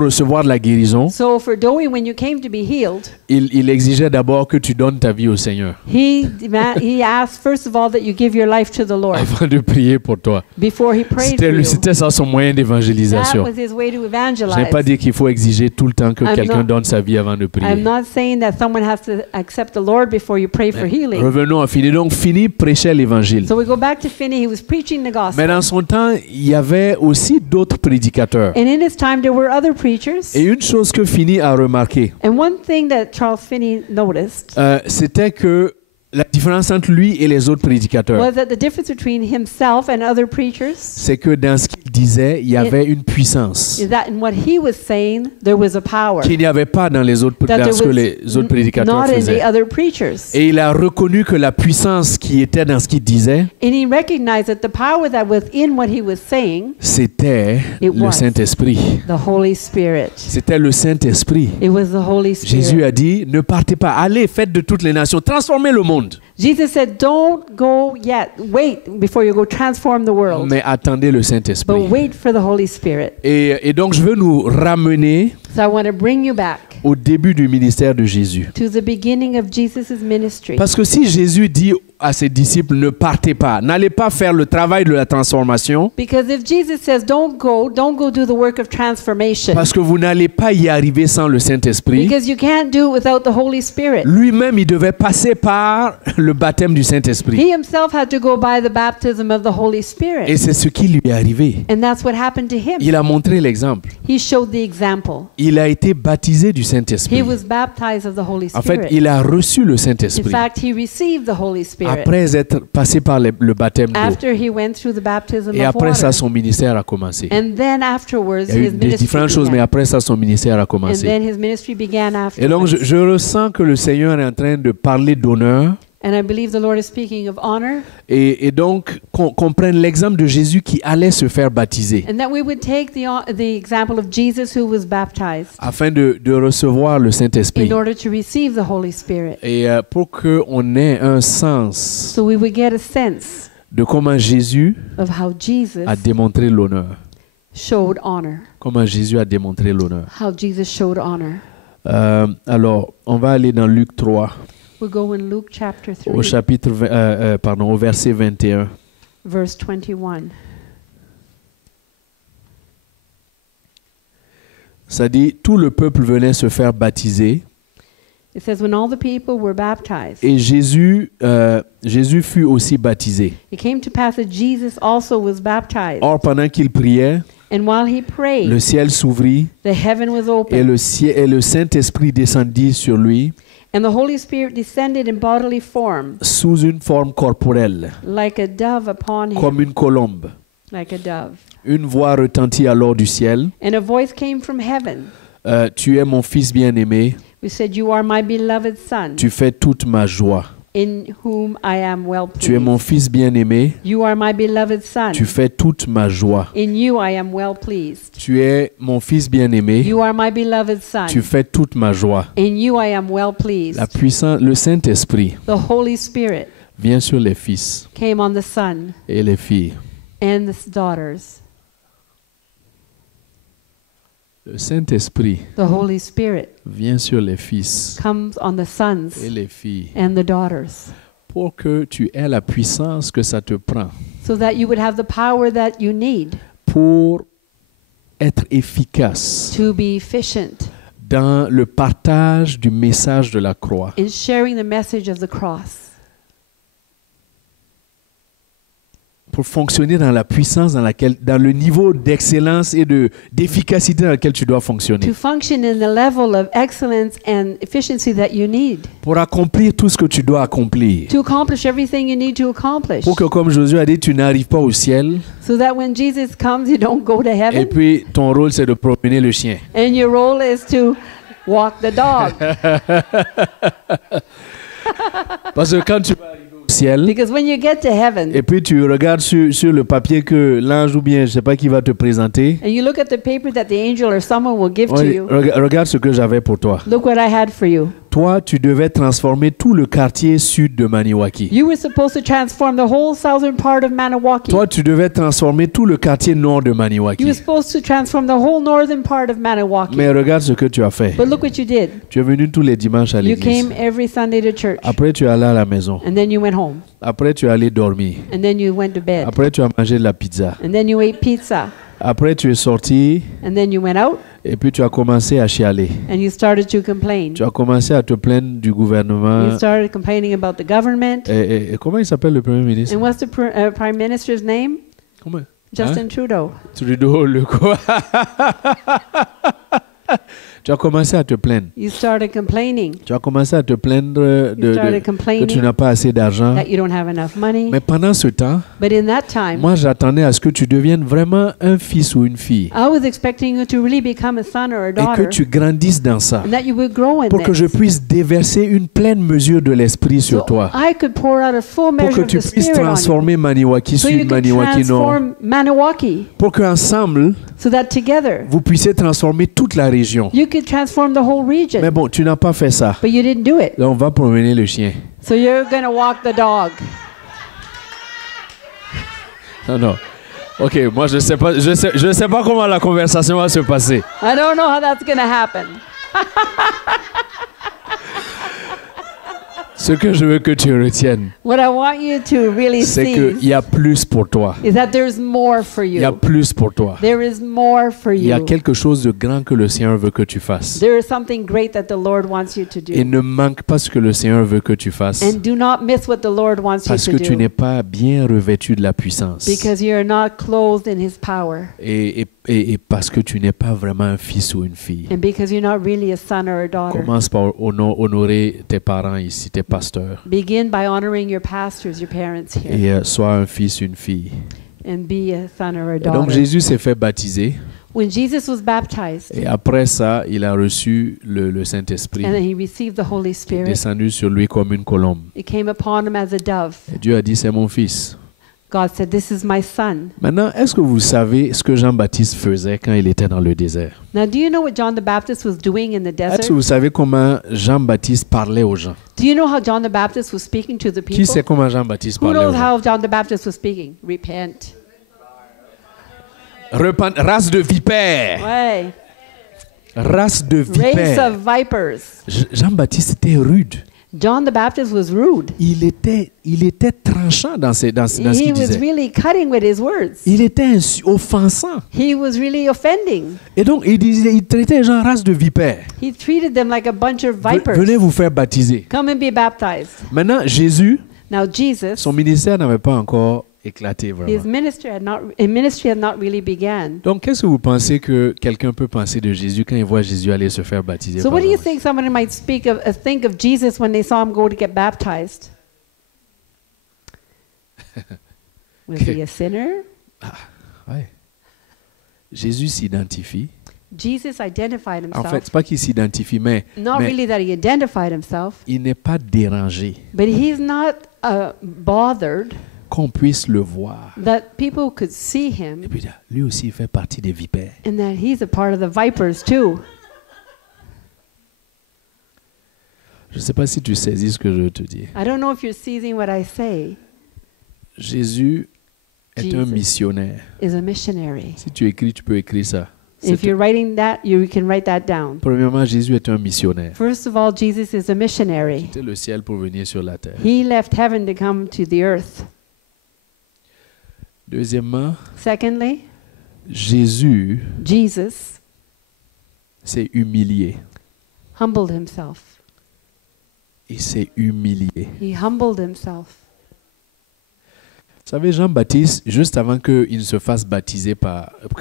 recevoir la guérison, So for Dowie, when you came to be healed, il exigeait d'abord que tu donnes ta vie au Seigneur he asked first of all that you give your life to the Lord avant de prier pour toi. before he prayed for you. C'était ça son moyen That d'évangélisation. was his way to Je n'ai evangelize. pas dit qu'il faut exiger tout le temps que I'm quelqu'un not- donne sa vie avant de prier. I'm not saying that someone has to accept the Lord before you pray for healing. Revenons à Finney. Donc, Finney prêchait l'évangile. So we go back to Finney. He was preaching the Mais gospel. dans son temps, il y avait aussi d'autres prédicateurs. And in his time, there were other preachers. Et une chose que Finney a remarqué, And one thing that Charles Finney noticed c'était que la différence entre lui et les autres prédicateurs, was that the difference between himself and other preachers c'est que dans ce qu'il disait, il y avait une puissance is that in what he was saying, there was a power qu'il n'y avait pas dans les autres, that dans there ce que was les autres prédicateurs not in the faisaient. other preachers. Et il a reconnu que la puissance qui était dans ce qu'il disait, And he recognized that the power that was in what he was saying, c'était It le was. Saint-Esprit. the Holy Spirit. C'était le Saint-Esprit. It was the Holy Spirit. Jésus a dit, ne partez pas, allez, faites de toutes les nations, transformez le monde, Jesus said, don't go yet. Wait before you go transform the world. mais attendez le But Saint-Esprit. wait for the Holy Spirit. Et donc, je veux nous ramener So I want to bring you back au début du ministère de Jésus. to the beginning of Jesus' ministry. Parce que si Jésus dit à ses disciples, ne partez pas, n'allez pas faire le travail de la transformation, Because if Jesus says, don't go do the work of transformation. parce que vous n'allez pas y arriver sans le Saint-Esprit, Because you can't do it without the Holy Spirit. lui-même, il devait passer par le baptême du Saint-Esprit. He himself had to go by the baptism of the Holy Et Spirit. c'est ce qui lui est arrivé. And that's what happened to him. Il a montré l'exemple. He showed the example. Il a été baptisé du He Saint-Esprit. was baptized of the Holy En fait, Spirit. il a reçu le In Saint-Esprit fact, he received the Holy Spirit après être passé par le baptême d'eau. after he went through the baptism Et of après ça, water. son ministère a commencé. And then afterwards, Il y a eu his des ministry différentes choses, mais began. après ça, son ministère a And commencé. then his ministry began Et donc, afterwards. je ressens que le Seigneur est en train de parler d'honneur. And I believe the Lord is speaking of honor, Et donc, qu'on prenne l'exemple de Jésus qui allait se faire baptiser and that we would take the example of Jesus who was baptized afin de recevoir le Saint-Esprit. in order to receive the Holy Spirit. Et pour qu'on ait un sens So we would get a sense de comment Jésus of how Jesus a démontré l'honneur. showed honor. Comment Jésus a démontré l'honneur. How Jesus showed honor. Alors, on va aller dans Luc 3, We go in Luke chapter au 3, au verset 21. verse 21. Ça dit, tout le peuple venait se faire baptiser It says, when all the people were baptized, et Jésus fut aussi baptisé. it came to pass that Jesus also was baptized. Or, pendant qu'il priait, And while he prayed, le ciel s'ouvrit the heaven was et opened, le Saint-Esprit descendit sur lui and the Holy Spirit descended in bodily form, sous une forme corporelle, like a dove upon him, comme une colombe. like a dove. Une voix retentit alors du ciel. And a voice came from heaven. Tu es mon fils bien-aimé, We said, you are my beloved son, tu fais toute ma joie. in whom I am well Tu es mon pleased. fils bien-aimé, You are my beloved son, tu fais toute ma joie. in you I am well pleased. Tu es mon fils bien-aimé, You are my beloved son, tu fais toute ma joie. in you I am well pleased. La puissance, le Saint-Esprit The Holy Spirit vient sur les fils came on the son et les filles. and the daughters. Le Saint-Esprit The Holy Spirit vient sur les fils comes on the sons et les filles and the daughters, pour que tu aies la puissance que ça te prend so that you would have the power that you need pour être efficace to be efficient dans le partage du message de la croix. in sharing the message of the cross, Pour fonctionner dans la puissance dans le niveau d'excellence et d'efficacité dans lequel tu dois fonctionner. to function in the level of excellence and efficiency that you need, Pour accomplir tout ce que tu dois accomplir. to accomplish everything you need to accomplish, Pour que, comme Josué a dit, tu n'arrives pas au ciel so that when Jesus comes, you don't go to et heaven, puis ton rôle c'est de promener le chien. and your role is to walk the dog. Parce que quand tu vas arriver au ciel, Because when you get to heaven et puis tu regardes sur le papier que l'ange ou bien je ne sais pas qui va te présenter, and you look at the paper that the angel or someone will give to ouais, you, regarde ce que j'avais pour toi. look what I had for you. Toi, tu devais transformer tout le quartier sud de Maniwaki. You were supposed to transform the whole southern part of Maniwaki. Toi, tu devais transformer tout le quartier nord de You were Maniwaki. supposed to transform the whole northern part of Maniwaki. Mais regarde ce que tu as fait. But look what you did. Tu es venu tous les dimanches à You l'église. came every Sunday to church. Après, tu es allé à la maison. And then you went home. Après, tu es allé dormir. And then you went to bed. Après, tu as mangé de la pizza. And then you ate pizza. Après, tu es sorti And then you went out et puis tu as commencé à chialer. and you started to complain. Tu as commencé à te plaindre du gouvernement. You started complaining about the government. Et comment il s'appelle le Premier ministre? And what's the prime minister's name? Comment? Justin Trudeau. Trudeau, le quoi? Tu as commencé à te plaindre. You started complaining. Tu as commencé à te plaindre You started que tu complaining n'as pas assez d'argent. that you don't have enough money. Mais pendant ce temps, But in that time, moi j'attendais à ce que tu deviennes vraiment un fils ou une fille. I was expecting you to really become a son or a Et que daughter, tu grandisses dans ça. and that you would grow in Pour que je this. puisse déverser une pleine mesure de l'esprit sur So toi. I could pour out a full Pour measure que of tu the puisses Spirit on you. transformer Maniwaki So you Sud, could Maniwaki Nord. transform Maniwaki. Pour qu'ensemble, So that together, vous puissiez transformer toute la région. you could transform the whole Mais region. bon, tu n'as pas fait ça. But you didn't do it. Là, on va promener le chien. So you're going to walk the dog. Non, non. Ok, moi je sais pas comment la conversation va se passer. I don't know how that's going to happen. Ce que je veux que tu retiennes, What I want you to really c'est see qu'il y a plus pour toi. is that there's more for Il y a you. plus pour toi. There is more for Il y a you. quelque chose de grand que le Seigneur veut que tu fasses. There is something great that the Lord wants you to Et do. ne manque pas ce que le Seigneur veut que tu fasses. And do not miss what the Lord wants you Parce to que tu n'es do. pas bien revêtu de la puissance. Because you're not clothed in His power. Et parce que tu n'es pas vraiment un fils ou une fille. And because you're not really a son or a daughter. Commence par honorer tes parents ici, tes pasteurs. Begin by honoring your pastors, your parents here. Et sois un fils, une fille. And be a son or a Et donc daughter. Jésus s'est fait baptiser. When Jesus was baptized, Et après ça, il a reçu le Saint-Esprit. and then He received the Holy Spirit, Descendu sur lui comme une colombe. it came upon Him as a dove. Et Dieu a dit, c'est mon fils. God said, "This is my son." Maintenant, est-ce que vous savez ce que Jean-Baptiste faisait quand il était dans le désert? Now, do you know what John the Baptist was doing in the Est-ce que desert? vous savez comment Jean-Baptiste parlait aux gens? Do you know how John the Baptist was speaking to the Qui people? sait comment Jean-Baptiste Who parlait aux knows gens? how John the Baptist was speaking? Repent. Race de vipères! Ouais. Race de Race vipères! of vipers. Jean-Baptiste était rude. John the Baptist was rude. Il était tranchant dans ce He qu'il was disait. really cutting with his words. Il était offensant. He was really offending. Et donc, il traitait les gens race de vipères. He treated them like a bunch of vipers. Venez vous faire baptiser. Come and be baptized. Maintenant, Jésus, Now Jesus, son ministère n'avait pas encore éclaté his vraiment. ministry had not really began. Donc, qu'est-ce que vous pensez que quelqu'un peut penser de Jésus quand il voit Jésus aller se faire baptiser? So par what do you Jean? think somebody might think of Jesus when they saw him go to get baptized? Was he a sinner? Ouais. Jésus s'identifie. Jesus identified En fait, himself. c'est pas qu'il s'identifie, mais Not really that he identified himself, il n'est pas dérangé but he's not bothered qu'on puisse le voir. that people could see Et him puis, lui aussi, il fait partie des vipères. and that he's a part of the vipers too. Je ne sais pas si tu saisis ce que je veux te dire. I don't know if you're seizing what I say. Jésus est un Jesus missionnaire. is a missionary. Si tu écris, tu peux écrire ça. If you're writing that, you can write that down. Premièrement, Jésus est un missionnaire. First of all, Jesus is a missionary. Quitté le ciel pour venir sur la terre. He left heaven to come to the earth. Deuxièmement, Secondly, Jésus Jesus s'est humilié. humbled himself. Il s'est humilié. He humbled himself. Vous savez, Jean-Baptiste, juste avant que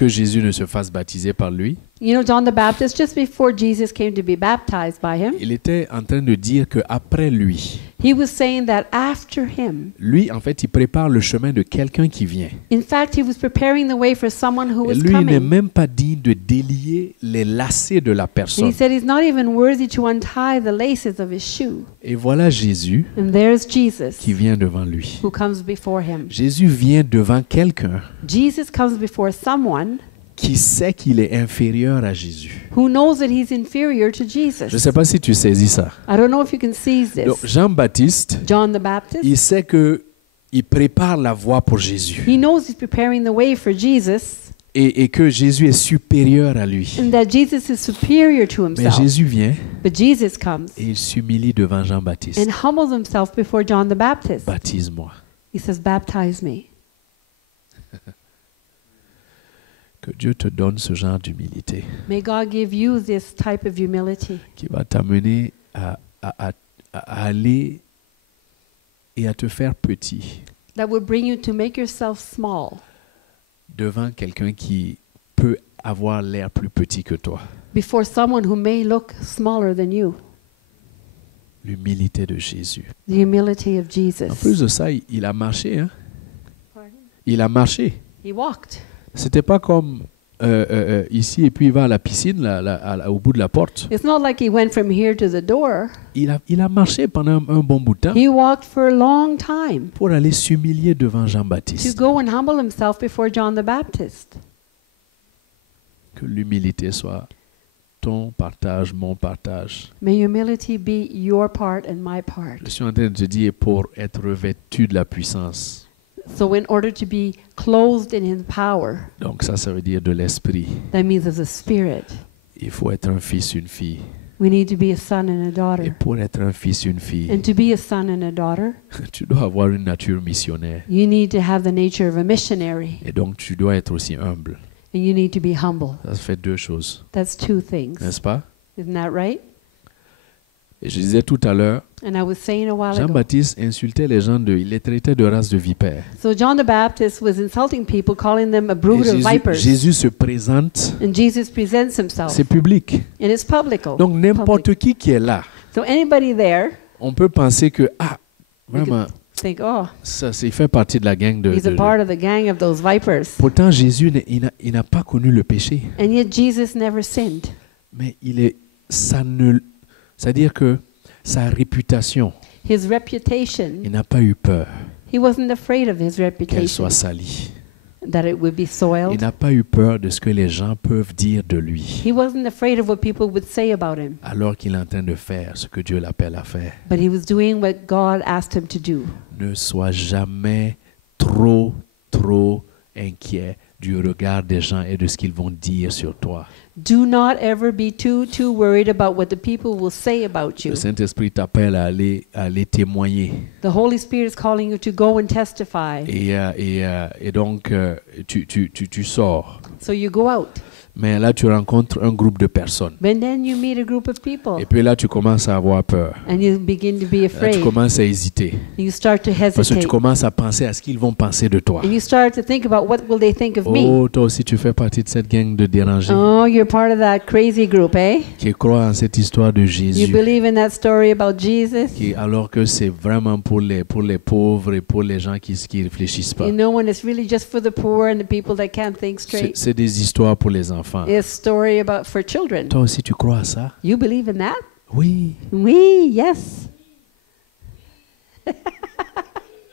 Jésus ne se fasse baptiser par lui, You know, John the Baptist, just before Jesus came to be baptized by him, il était en train de dire qu'après lui, he was saying that after him, lui, en fait, il prépare le chemin de quelqu'un qui vient. in fact, he was preparing the way for someone who Et was lui, il n'est coming. même pas digne de délier les lacets de la And he personne. said he's not even worthy to untie the laces of his shoe. Et voilà Jésus And there's Jesus qui vient devant lui. who comes before him. Jésus vient devant quelqu'un Jesus comes before someone qui sait qu'il est inférieur à Jésus. who knows that he's inferior to Je ne Jesus. sais pas si tu saisis ça. I don't know if you can seize Donc, this. Jean-Baptiste, John the Baptist, il sait que il prépare la voie pour Jésus he knows he's preparing the way for Jesus et que Jésus est supérieur à lui. and that Jesus is superior to Mais himself. Jésus vient But Jesus comes et il s'humilie devant Jean-Baptiste. and humbles himself before John the Baptist. Baptise-moi. He says, baptize me. Que Dieu te donne ce genre d'humilité May God give you this type of humility qui va t'amener à aller et à te faire petit that would bring you to make yourself small devant quelqu'un qui peut avoir l'air plus petit que toi. before someone who may look smaller than you. L'humilité de Jésus. The humility of En Jesus. plus de ça, il a marché. Hein? Il a marché. He walked. C'était pas comme ici et puis il va à la piscine au bout de la porte. It's not like he went from here to the door. Il a marché pendant un bon bout de temps He walked for a long time pour aller s'humilier devant to Jean-Baptiste. go and humble himself before John the Baptist. Que l'humilité soit ton partage, mon partage. May humility be your part and my part. Je suis en train de te dire pour être revêtu de la puissance. So in order to be clothed in his power, Donc ça veut dire de l'esprit. that means of the Spirit. Il faut être un fils, une fille. We need to be a son and a Et daughter. pour être un fils, une fille, And to be a son and a daughter, tu dois avoir une nature missionnaire. you need to have the nature of a missionary. Et donc tu dois être aussi humble. And you need to be humble. Ça fait deux choses, That's two things. n'est-ce pas? Isn't that right? Et je disais tout à l'heure, And I was saying a while ago. Jean-Baptiste insultait les gens, il les traitait de race de vipères. So John the Baptist was insulting people, calling them a Et brood of vipers. Jésus se présente, And Jesus presents himself. c'est public. And it's public. Donc n'importe qui est là, So anybody there on peut penser que, we vraiment, could think, oh, il fait partie de la gang de... he's a part of the gang of those vipers. Pourtant, Jésus, il n'a pas connu le péché. And yet Jesus never sinned. Mais c'est-à-dire que sa réputation, His reputation, il n'a pas eu peur he wasn't afraid of his qu'elle reputation, soit salie. that it would be Il soiled. n'a pas eu peur de ce que les gens peuvent dire de lui, He wasn't afraid of what people would say about him, alors qu'il est en train de faire ce que Dieu l'appelle à faire. but he was doing what God asked him to do. Ne sois jamais trop inquiet du regard des gens et de ce qu'ils vont dire sur toi. Do not ever be too worried about what the people will say about you. Le Saint-Esprit t'appelle à aller témoigner. The Holy Spirit is calling you to go and testify. Et donc, tu sors. So you go out. Mais là, tu rencontres un groupe de personnes. But then you meet a group of people Et puis là, tu commences à avoir peur. and you begin to be Là, tu afraid. commences à hésiter. You start to Parce que tu hesitate. commences à penser à ce qu'ils vont penser de toi. And you start to think about what will they think of me. Oh, toi aussi, tu fais partie de cette gang de dérangés Oh, you're part of that crazy group, eh? qui croient en cette histoire de You Jésus. believe in that story about Jesus? Alors que c'est vraiment pour les pauvres et pour les gens qui ne réfléchissent pas. You know, when it's really just for the poor and the people that can't think straight. C'est des histoires pour les enfants. It's a story about for children. Toi aussi, tu crois à ça? You believe in that? Oui. Oui, yes.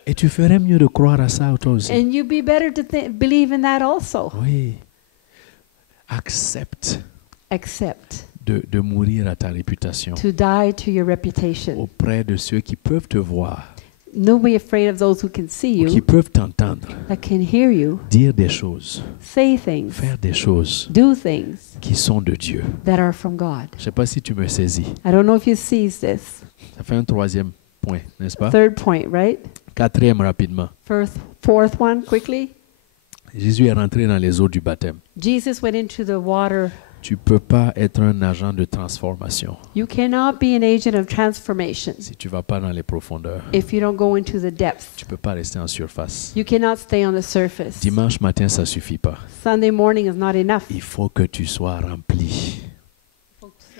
Et tu ferais mieux de croire à ça, toi aussi. And you'd be better to believe in that also. Oui. Accepte Accept de mourir à ta réputation to die to your reputation. auprès de ceux qui peuvent te voir, Don't be afraid of those who can see ou qui you, peuvent t'entendre, that can hear you, dire des choses, say things, faire des choses do things qui sont de Dieu. that are from God. Je ne sais pas si tu me saisis. I don't know if you seize this. Ça fait un troisième point, n'est-ce pas? Third point, right? Quatrième rapidement. Fourth one, quickly. Jésus est rentré dans les eaux du baptême. Jesus went into the water Tu peux pas être un agent de transformation You cannot be an agent of transformation si tu vas pas dans les profondeurs. if you don't go into the depths. Tu peux pas rester en surface. You cannot stay on the surface. Dimanche matin, ça suffit pas. Sunday morning is not enough. Il faut que tu sois rempli.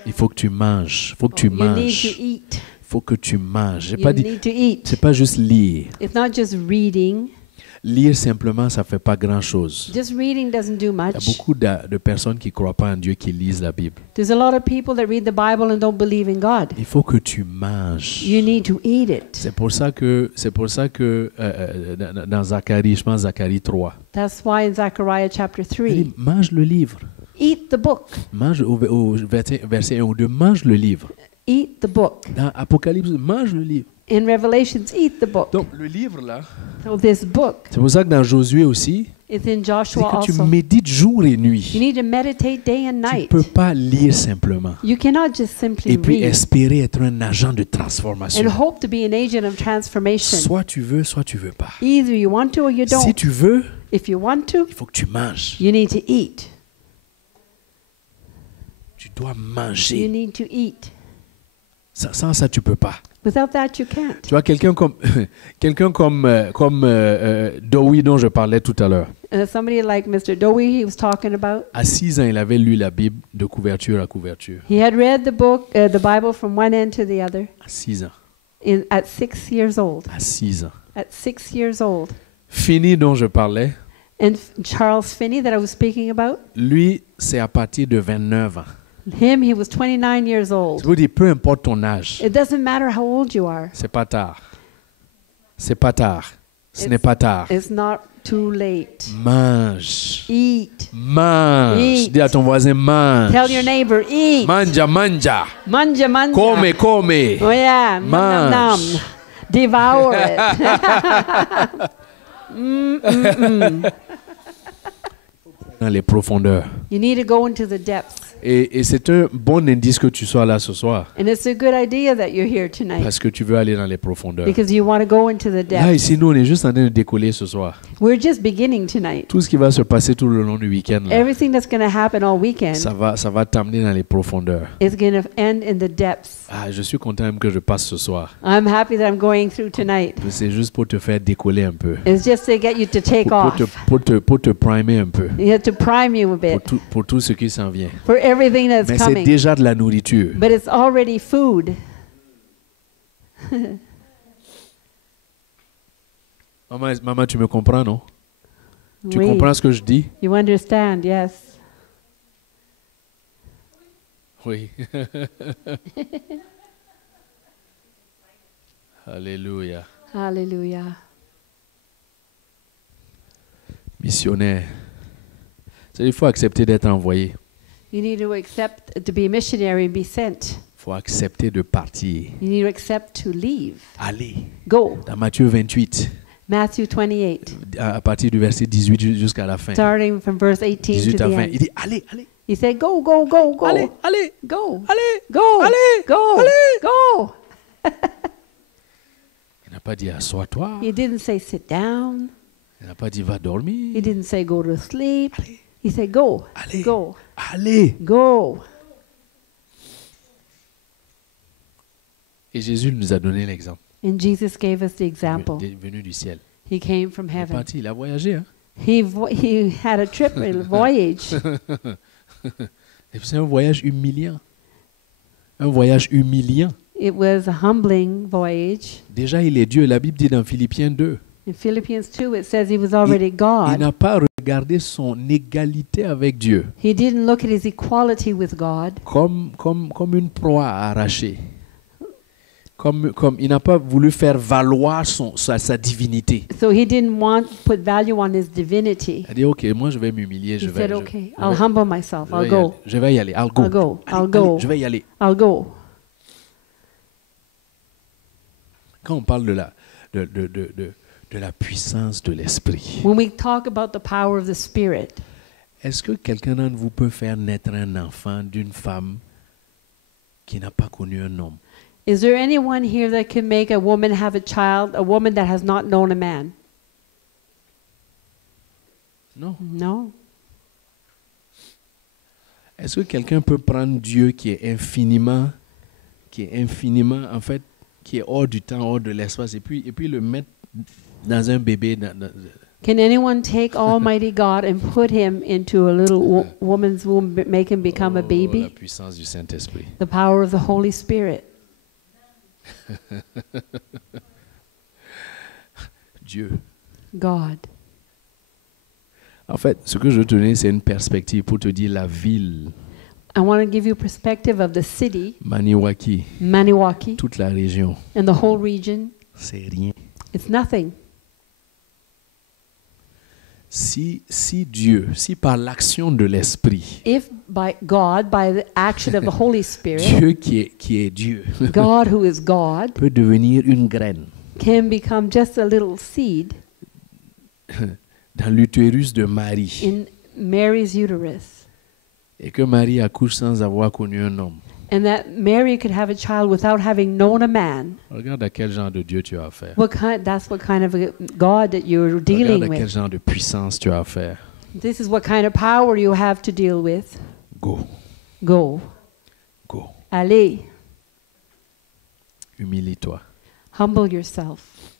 Il faut que tu manges. Il faut que tu You need to manges. eat. Il faut que tu manges. J'ai You pas dit. need to eat. C'est pas juste lire. It's not just reading. Lire simplement, ça fait pas grand-chose. Just reading doesn't do Il y a much. beaucoup de personnes qui croient pas en Dieu qui lisent la Bible. There's a lot of people that read the Bible and don't believe in God. Il faut que tu manges. You need to eat it. C'est pour ça que dans Zacharie, je pense Zacharie 3, That's why in Zechariah chapter il 3, dit, mange le livre. eat the book. Mange au verset 1 ou 2, mange le livre. Eat the book. Dans Apocalypse, mange le livre. In Revelations, eat the book. Donc le livre là, So this book c'est pour ça que dans Josué aussi, is in c'est Joshua que tu also. médites jour et You nuit. need to meditate day and Tu ne night. peux pas lire simplement You cannot just simply et puis read espérer être un agent de and transformation. hope to be an agent of transformation. Soit tu veux pas. Either you want to or you Si don't. tu veux, If you want to, il faut que tu manges. you need to eat. Tu dois You manger. need to eat. Sans ça, tu peux pas. Without that, you can't. Tu vois, quelqu'un comme Dowie dont je parlais tout à l'heure. Somebody like Mr. Dowie, he was talking about, À 6 ans, il avait lu la Bible de couverture à couverture. he had read the book, the Bible from one end to the other À 6 ans. at 6 years old. À 6 ans. At 6 years old. Fini dont je parlais, And Charles Finney that I was speaking about, lui, c'est à partir de 29 ans. him, he was 29 years Je old. vous dis, peu importe ton âge, It doesn't matter how old you are. c'est pas tard. C'est pas tard. Ce It's- n'est pas tard. It's not too late. Mange. Eat. Mange. Eat. Dis à ton voisin, mange. Tell your neighbor, eat. Manja, manja. Manja, manja. Come. Oh yeah. Nom, nom, nom. Mange. Devour it. Dans les profondeurs. You need to go into the depths. Et c'est un bon indice que tu sois là ce soir. And it's a good idea that you're here tonight Parce que tu veux aller dans les profondeurs. because you want to go into the Là, depths. ici, nous, on est juste en train de décoller ce soir. We're just beginning tonight. Tout ce qui va se passer tout le long du week-end, là, Everything that's going to happen all weekend ça va t'amener dans les profondeurs. is going to end in the depths. Ah, je suis content même que je passe ce soir. I'm happy that I'm going through tonight. C'est juste pour te faire décoller un peu. It's just to get you to take off. Pour te primer un peu. You have to prime you a bit Pour tout ce qui s'en vient. for everything that's Mais c'est coming. déjà de la nourriture. But it's already food. Maman, tu me comprends, non? Tu Oui. comprends ce que je dis? You understand, yes. Oui. Alléluia. Hallelujah. Missionnaire. Il faut accepter d'être envoyé. You need to accept to be a missionary and be sent. Il faut accepter de partir. You need to accept to leave. Allez. Go. Dans Matthieu 28, Matthew 28, à partir du verset 18 jusqu'à la fin. starting from verse 18 to 18 à the 20. end. Il dit, allez. He said, go, go, go, go. Allez. Go. Allez. Go. Allez. Go. Allez. Go. Il n'a pas dit, assois-toi. He didn't say sit down. Il n'a pas dit, va dormir. He didn't say go to sleep. Allez. He said go. Allez. Go. Allez. Go. Et Jésus nous a donné l'exemple. And Jesus gave us the example. Venu du ciel. He came from Il est heaven. parti, il a voyagé. Hein? He had a trip, a voyage. Et c'est un voyage humiliant. Un voyage humiliant. It was a humbling voyage. Déjà, il est Dieu. La Bible dit dans Philippiens 2. In Philippians 2, it says he was already Il God. n'a pas regardé son égalité avec Dieu He didn't look at his equality with God comme une proie à arracher. Comme il n'a pas voulu faire valoir sa divinité. so he didn't want to put value on his divinity. Il a dit, OK, moi je vais m'humilier. He said, okay, I'll humble myself. I'll go. Je vais y aller. I'll go. I'll go. Allez, I'll go. allez, je vais y aller. I'll go. Quand on parle de la puissance de l'esprit, When we talk about the power of the Spirit, est-ce que quelqu'un d'entre vous peut faire naître un enfant d'une femme qui n'a pas connu un homme? is there anyone here that can make a woman have a child, a woman that has not known a man? Non. No. Est-ce que quelqu'un peut prendre Dieu qui est infiniment, en fait, qui est hors du temps, hors de l'espace, et puis le mettre dans un bébé? Can anyone take Almighty God and put him into a little woman's womb, make him become a La baby? puissance du Saint-Esprit. The power of the Holy Spirit. Dieu. God. En fait, ce que je veux te donner, c'est une perspective pour te dire la ville, I want to give you perspective of the city, Maniwaki, Maniwaki, toute la région, and the whole region. c'est rien. It's nothing. Si Dieu, si par l'action de l'Esprit, If by God, by the action of the Holy Spirit, Dieu qui est Dieu, God who is God, peut devenir une graine can become just a little seed dans l'utérus de Marie, in Mary's uterus, et que Marie accouche sans avoir connu un homme, and that Mary could have a child without having known a man, regarde à quel genre de Dieu tu as affaire. that's what kind of a God that you're Regarde dealing à quel with. genre de puissance tu as affaire. This is what kind of power you have to deal with. Go, Go. go, Allez. humilie-toi, Humble yourself.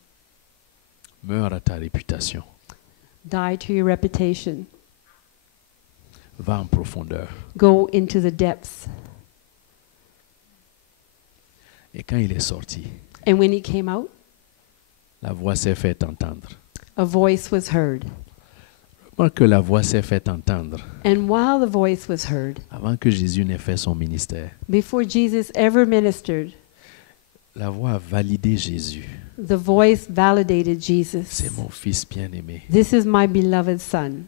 meurs à ta réputation, Die to your reputation. va en profondeur. Go into the depths. Et quand il est sorti, And when he came out, la voix s'est fait entendre. a voice was heard. Remarque que la voix s'est fait entendre And while the voice was heard, avant que Jésus n'ait fait son ministère. before Jesus ever ministered, La voix a validé Jésus. the voice validated Jesus. C'est mon fils bien-aimé. This is my beloved son.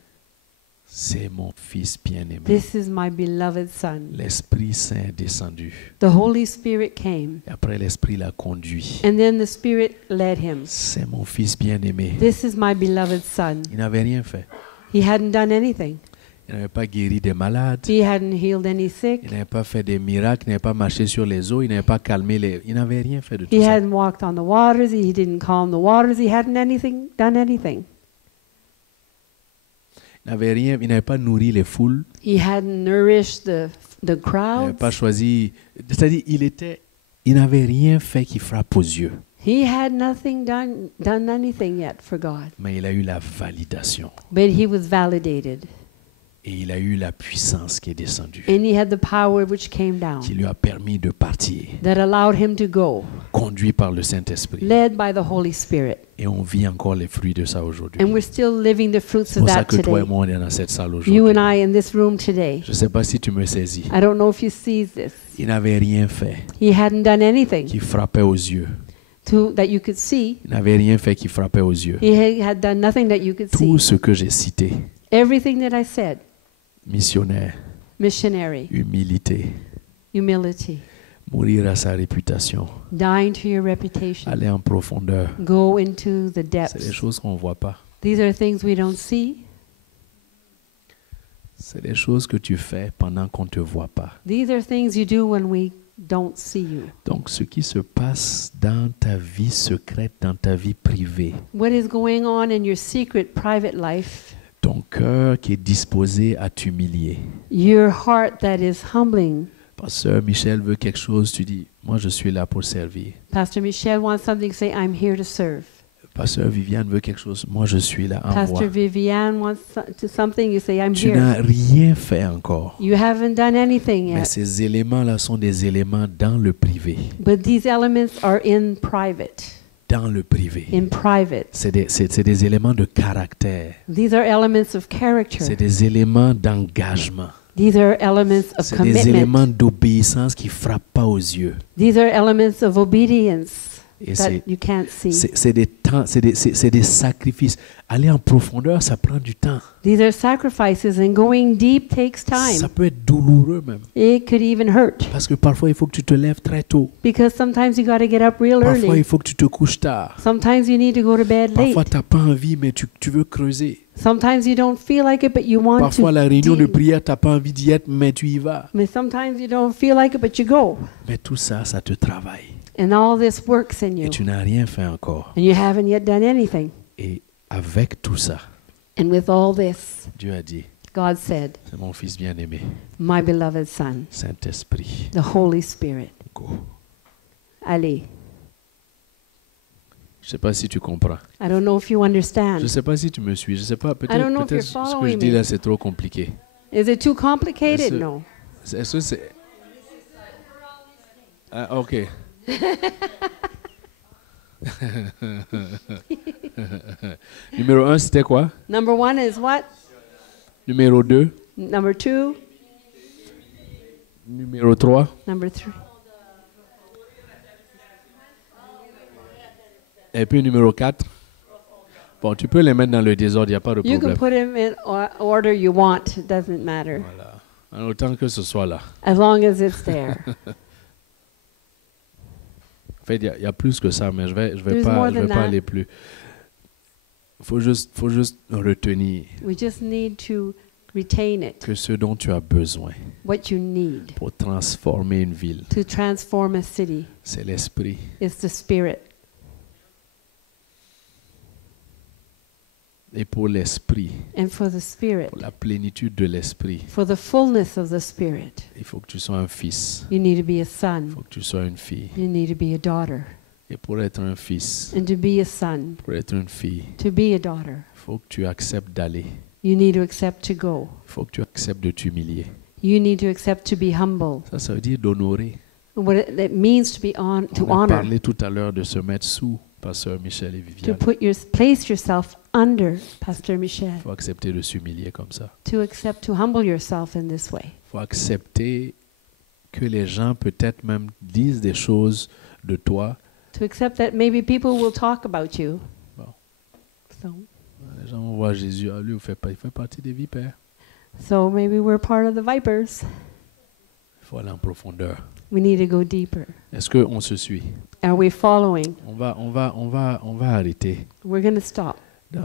C'est mon fils bien-aimé. This is my beloved son. L'Esprit Saint est descendu. The Holy Spirit came, Et après, l'Esprit l'a conduit. and then the Spirit led him. C'est mon fils bien-aimé. This is my beloved son. Il n'avait rien fait. He hadn't done anything. Il n'avait pas guéri des malades. He hadn't healed any sick. Il n'avait pas fait des miracles. Il n'avait pas marché sur les eaux. Il n'avait pas calmé les... Il n'avait rien fait de tout He ça. hadn't walked on the waters. He didn't calm the waters. He hadn't done anything. Il n'avait rien. Il n'avait pas nourri les foules. He hadn't nourished the Il n'avait crowds. pas choisi... C'est-à-dire, il n'avait rien fait qui frappe aux yeux. He had nothing done anything yet for God. Mais il a eu la validation. But he was validated. Et il a eu la puissance qui est descendue. And he had the power which came down Qui lui a permis de partir. that allowed him to go, Conduit par le Saint-Esprit. led by the Holy Spirit. Et on vit encore les fruits de ça aujourd'hui. And we're still living the fruits C'est of pour ça that que toi et today. moi, on est dans cette salle You aujourd'hui. and I in this room today. Je ne sais pas si tu me saisis. I don't know if you see this. Il n'avait rien fait He hadn't done anything qui frappait aux yeux. that you could see. Il n'avait rien fait qui frappait aux yeux. He had done nothing that you could Tout see. ce que j'ai cité, Everything that I said, missionnaire, missionary, humilité, humility, mourir à sa réputation, dying to your reputation, aller en profondeur, go into the c'est des depths. choses qu'on ne voit pas. These are things we don't see. C'est des choses que tu fais pendant qu'on ne te voit pas. These are things you do when we don't see you. Donc, ce qui se passe dans ta vie secrète, dans ta vie privée, What is going on in your secret private life, ton cœur qui est disposé à t'humilier. your heart that is humbling. Pasteur Michel veut quelque chose, tu dis, moi je suis là pour servir. Pastor Michelle wants something, say, I'm here to serve. Pasteur Viviane veut quelque chose, moi je suis là, envoie. Pastor Viviane wants something, you say, I'm Tu here. n'as rien fait encore. You haven't done anything Mais yet. ces éléments-là sont des éléments dans le privé. But these elements are in private. Dans le privé. In private. C'est des éléments de caractère. These are elements of character. C'est des éléments d'engagement. These are elements of C'est des éléments commitment. d'obéissance qui ne frappent pas aux yeux. These are elements of obedience Et that you can't see. c'est des temps, c'est des sacrifices. Aller en profondeur, ça prend du temps. These are sacrifices, and going deep takes Ça time. peut être douloureux même. It could even hurt Parce que parfois, il faut que tu te lèves très tôt. because sometimes you got to get up real Parfois, il early. faut que tu te couches tard. Sometimes you need to go to bed late. Parfois, tu n'as pas envie, mais tu veux creuser. Sometimes you don't feel like it, but you want Parfois, to. la réunion de dig. prière, tu n'as pas envie d'y être, mais tu y vas. But sometimes you don't feel like it, but you go. Mais tout ça, ça te travaille. And all this works in you. Et tu n'as rien fait encore. And you haven't yet done anything. Et avec tout ça, And with all this, Dieu a dit, God said, c'est mon fils bien-aimé. my beloved Son, Saint-Esprit, the Holy Spirit. go. Allez. Je ne sais pas si tu comprends. I don't know if you Je ne understand. sais pas si tu me suis. Je ne sais pas, I don't know if peut-être you're ce que je following dis me. là, c'est trop compliqué. Is it too complicated? Est-ce- No. Est-ce que c'est... Ah, ok. Numéro 1, c'était quoi? Number 1 is what? Numéro 2, Number 2, numéro 3, number 3. et puis numéro 4. Bon, tu peux les mettre dans le désordre, il n'y a pas de You can problème. put them in order you want. It doesn't matter. Voilà. En autant que ce soit là. As long as it's there. En fait, il y a plus que ça, mais je vais There's more pas than that. aller plus. Faut juste retenir We just need to retain it, que ce dont tu as besoin what you need pour transformer une ville, to transform a city. c'est l'esprit. It's the Spirit. Et pour l'esprit, And for the Spirit, pour la plénitude de l'esprit, for the fullness of the Spirit, il faut que tu sois un fils. you need to be a Il son. faut que tu sois une fille. You need to be a daughter. Et pour être un fils, And to be a son, pour être une fille, to be a daughter, il faut que tu acceptes d'aller. you need to accept to go. Il faut que tu acceptes de t'humilier. You need to accept to be humble. Ça veut dire d'honorer. What it means to be to On a honor, parlé tout à l'heure de se mettre sous Pasteur Michel et to Viviane. place yourself under Pastor Michel, Il faut accepter de s'humilier comme ça. to accept to humble yourself in this way, Il faut accepter que les gens peut-être même disent des choses de toi. to accept that maybe people will talk about you. Bon. So, Les gens vont voir Jésus. Ah, lui, il fait partie des vipères. so maybe we're part of the vipers. Il faut aller en profondeur. We need to go deeper. Est-ce qu'on se suit? Are we following? On va arrêter. We're going to stop. Je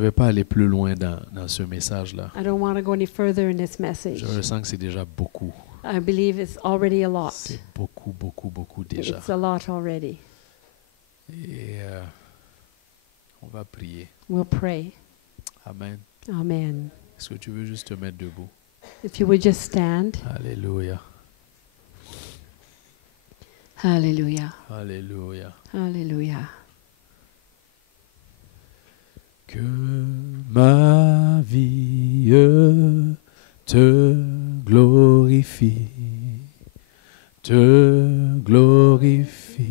ne vais pas aller plus loin dans ce message-là. I don't want to go any further in this message. Je ressens que c'est déjà beaucoup. I believe it's already a lot. C'est beaucoup déjà. It's a lot already. Et on va prier. We'll pray. Amen. Amen. Est-ce que tu veux juste te mettre debout? If you would just stand. Alléluia. Hallelujah. Alléluia. Hallelujah. Que ma vie te glorifie, te glorifie.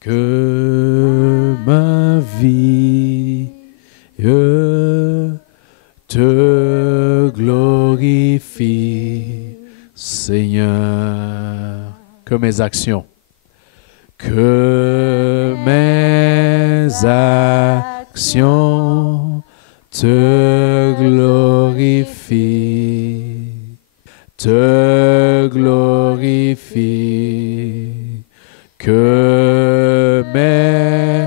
Que ma vie te glorifie, Seigneur. Que mes actions, que mes actions te glorifient, te glorifient, que mes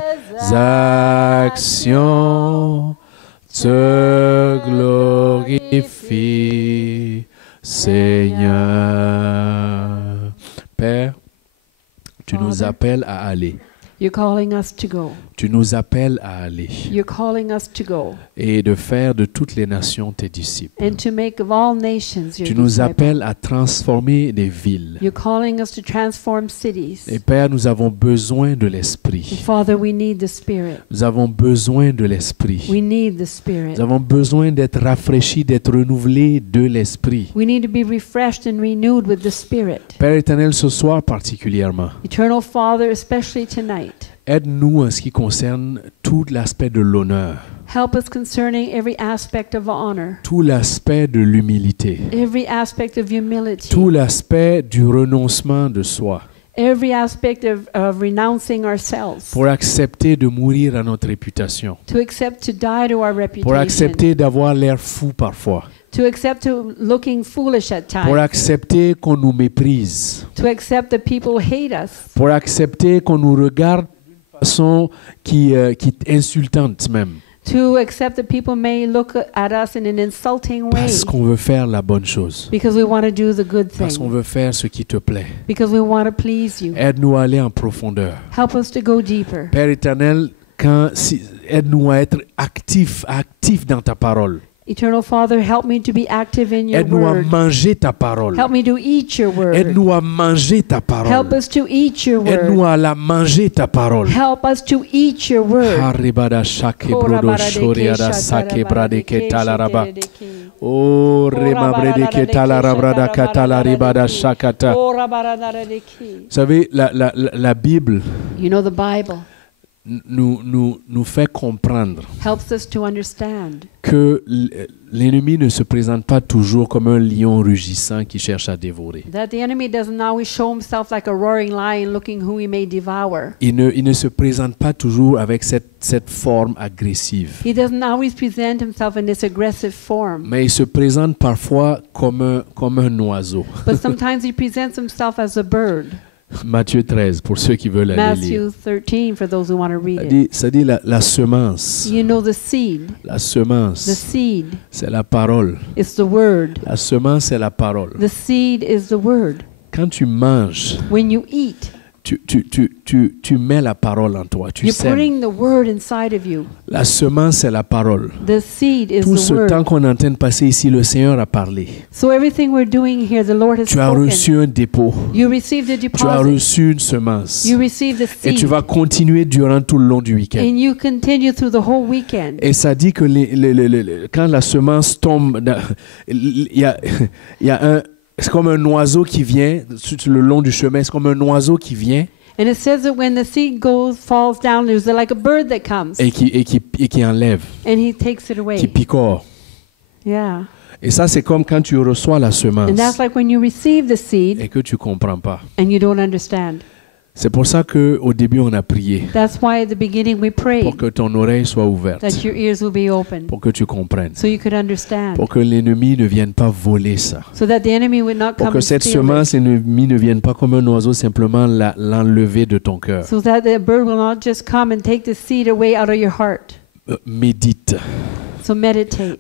actions te glorifient, Seigneur. Père, tu nous Father. appelles à aller. You're calling us to go. Tu nous appelles à aller You're calling us to go et de faire de toutes les nations tes disciples. and to make of all nations your Tu nous disciples. appelles à transformer des villes. You're calling us to transform cities. Et Père, nous avons besoin de And l'Esprit. Father, we need the Spirit. Nous avons besoin de l'Esprit. We need the Spirit. Nous avons besoin d'être rafraîchis, d'être renouvelés de l'Esprit. We need to be refreshed and renewed with the Spirit. Père éternel, ce soir particulièrement, Eternal Father, especially tonight, aide-nous en ce qui concerne tout l'aspect de l'honneur, help us concerning every aspect of honor, tout l'aspect de l'humilité, every aspect of humility, tout l'aspect du renoncement de soi, every aspect of renouncing ourselves, pour accepter de mourir à notre réputation, to accept to die to our pour reputation, accepter d'avoir l'air fou parfois, to accept to looking foolish at pour times, accepter qu'on nous méprise, to accept that people hate us, pour accepter qu'on nous regarde d'une façon qui est insultante même, to accept that people may look at us in an insulting way parce qu'on veut faire la bonne chose, because we want to do the good parce qu'on thing, veut faire ce qui te plaît. because we want to please you. Aide-nous à aller en profondeur. Help us to go deeper. Père éternel, aide-nous à être actifs dans ta parole. Eternal Father, help me to be active in your Aide-nous à word. manger ta parole. Help me to eat your word. Aide-nous à manger ta Help parole. us to eat your Aide-nous word. à la manger ta parole. Help us to eat your word. Haribada shake brodo shoriada sake brade ke talaraba. Oh, remabrede ke talarabrada katalaribada shakata. Vous savez, la Bible You know, the Bible nous fait comprendre helps us to understand que l'ennemi ne se présente pas toujours comme un lion rugissant qui cherche à dévorer. that the enemy doesn't always show himself like a roaring lion looking who he may devour. Il ne se présente pas toujours avec cette forme agressive. He doesn't always present himself in this aggressive form, Mais il se présente parfois comme un oiseau. but sometimes he presents himself as a bird. Matthieu 13, pour ceux qui veulent aller lire. Matthew 13 for those who want to read it. Ça dit la semence. You know, the seed. La The semence, seed c'est la parole. is the word. La semence, c'est la parole. The seed is the word. Quand tu manges, When you eat, tu mets la parole en toi. Tu you're sèmes. putting the word inside of you. La semence, c'est la parole. The seed is Tout the ce temps word. qu'on est en train de passer ici, le Seigneur a parlé. So everything we're doing here, the Lord has Tu as spoken. reçu un dépôt. You received a Tu as deposit. reçu une semence. You received the Et tu seed. vas continuer durant tout le long du week-end. And you continue through the whole weekend. Et ça dit que quand la semence tombe, il y a un... C'est comme un oiseau qui vient, le long du chemin, c'est comme un oiseau qui vient And it says that when the seed falls down, there's like a bird that comes et qui enlève, and he takes it qui away. picore. Yeah. Et ça, c'est comme quand tu reçois la semence And that's like when you receive the seed et que tu ne comprends pas. and you don't understand. C'est pour ça qu'au début, on a prié That's why at the beginning we prayed pour que ton oreille soit ouverte, that your ears will be open pour que tu comprennes, so you could understand, pour que l'ennemi ne vienne pas voler ça, so that the enemy would not pour come que and cette steal it, semence ennemi ne vienne pas comme un oiseau simplement l'enlever de ton cœur. so that the bird will not just come and take the seed away out of your heart. Médite, So meditate,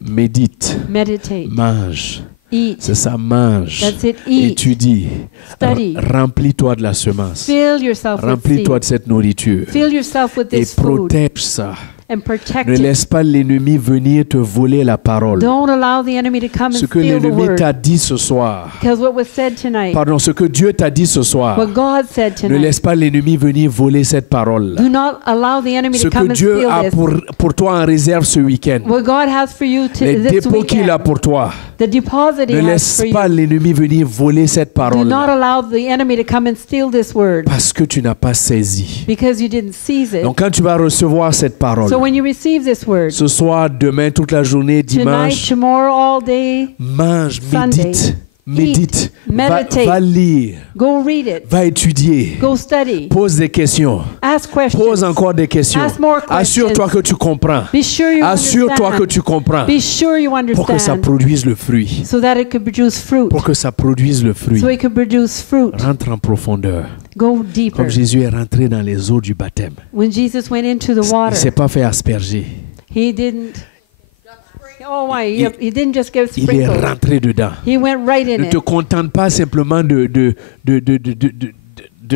mange. eat. C'est ça, mange. That's it, eat. Étudie. Study. Remplis-toi de la semence. Fill yourself with Remplis-toi de seed. cette nourriture. Fill yourself with Et this food protège ça. and protect Ne it. laisse pas l'ennemi venir te voler la parole. Don't allow the enemy to come Ce and que steal the l'ennemi word. t'a dit ce soir, Because what was said tonight, pardon, ce que Dieu t'a dit ce soir, what God said ne tonight, laisse pas l'ennemi venir voler cette parole. do not allow the enemy Ce to come que and Dieu steal a this. pour toi en réserve ce week-end, What God has for you les this dépôts qu'il a weekend, pour toi, the deposit He ne has laisse for pas you. l'ennemi venir voler cette Do parole not allow the enemy to come and steal this word parce que tu n'as pas saisi. because you didn't seize it. Donc quand tu vas recevoir cette parole, So when you receive this word, ce soir, demain, toute la journée, tonight, dimanche, tomorrow, all day, mange, Sunday, médite, meditate. va lire, go read it, va étudier, go study, pose des questions, ask questions, pose encore des questions. Ask more questions. Assure-toi que tu comprends. be sure you Assure-toi que understand, tu comprends be sure you pour que ça understand, produise le fruit. so that it could produce fruit, Pour que ça produise le fruit. so it could produce fruit. Rentre en profondeur. Go deeper. Comme Jésus est rentré dans les eaux du baptême. When Jesus went into the Il ne water, s'est pas fait asperger. he didn't. Oh my! He didn't just give Il est sprinkles. rentré dedans. He went right in Ne te it. contente pas simplement de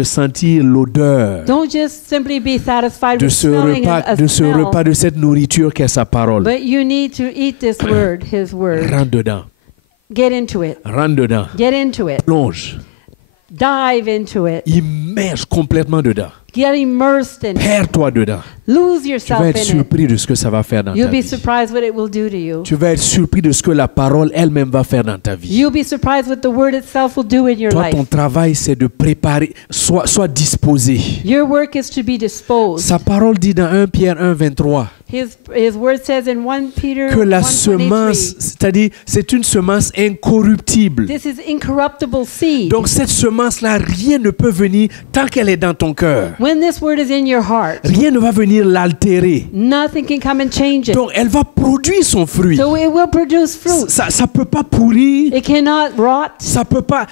sentir l'odeur Don't just simply be satisfied de with ce smelling repas, a de ce smell, repas, de cette nourriture qu'est sa parole. but you need to eat this word, His word. Rentre dedans. Get into it. Rentre dedans. Get into it. Plonge. Dive into it. Immerge complètement dedans. Get immersed in it. Perds-toi dedans. Lose Tu yourself vas être in it. surpris de ce que ça va faire dans ta You'll be vie. surprised what it will do to you. Tu vas être surpris de ce que la parole elle-même va faire dans ta vie. You'll be surprised what the word itself will do in your Toi, ton life. travail, c'est de préparer, sois disposé. Your work is to be disposed. Sa parole dit dans 1 Pierre 1, 23 His word says in 1 Peter que la 1:23, semence, c'est-à-dire c'est une semence incorruptible. this is incorruptible seed. Donc cette semence-là, rien ne peut venir tant qu'elle est dans ton cœur. When this word is in your heart, Rien ne va venir l'altérer. nothing can come and change it. Donc elle va produire son fruit. So it will produce fruit. Ça peut pas pourrir. It cannot rot. Ça peut pas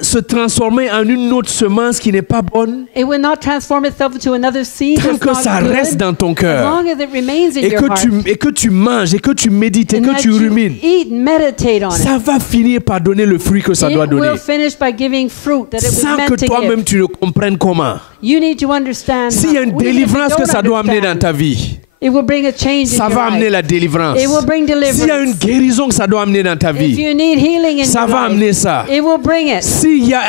se transformer en une autre semence qui n'est pas bonne. It will not transform itself into another seed Tant that's que not ça good. reste dans ton As cœur. long as it remains in Et your heart. que tu manges, et que tu médites, et And que that tu you rumines. eat and meditate on Ça va finir par donner le fruit que ça it. doit It donner. will finish by giving fruit that it was Sans que meant to toi-même give. tu ne comprennes comment. You need to understand. S'il y a une Even if you délivrance que don't ça doit amener dans understand, ta vie, It will bring a change in Ça your va amener life. la délivrance. It will bring S'il y a une deliverance. guérison que ça doit amener dans ta If vie, you need healing in ça your va amener life, ça. it will bring it. S'il y a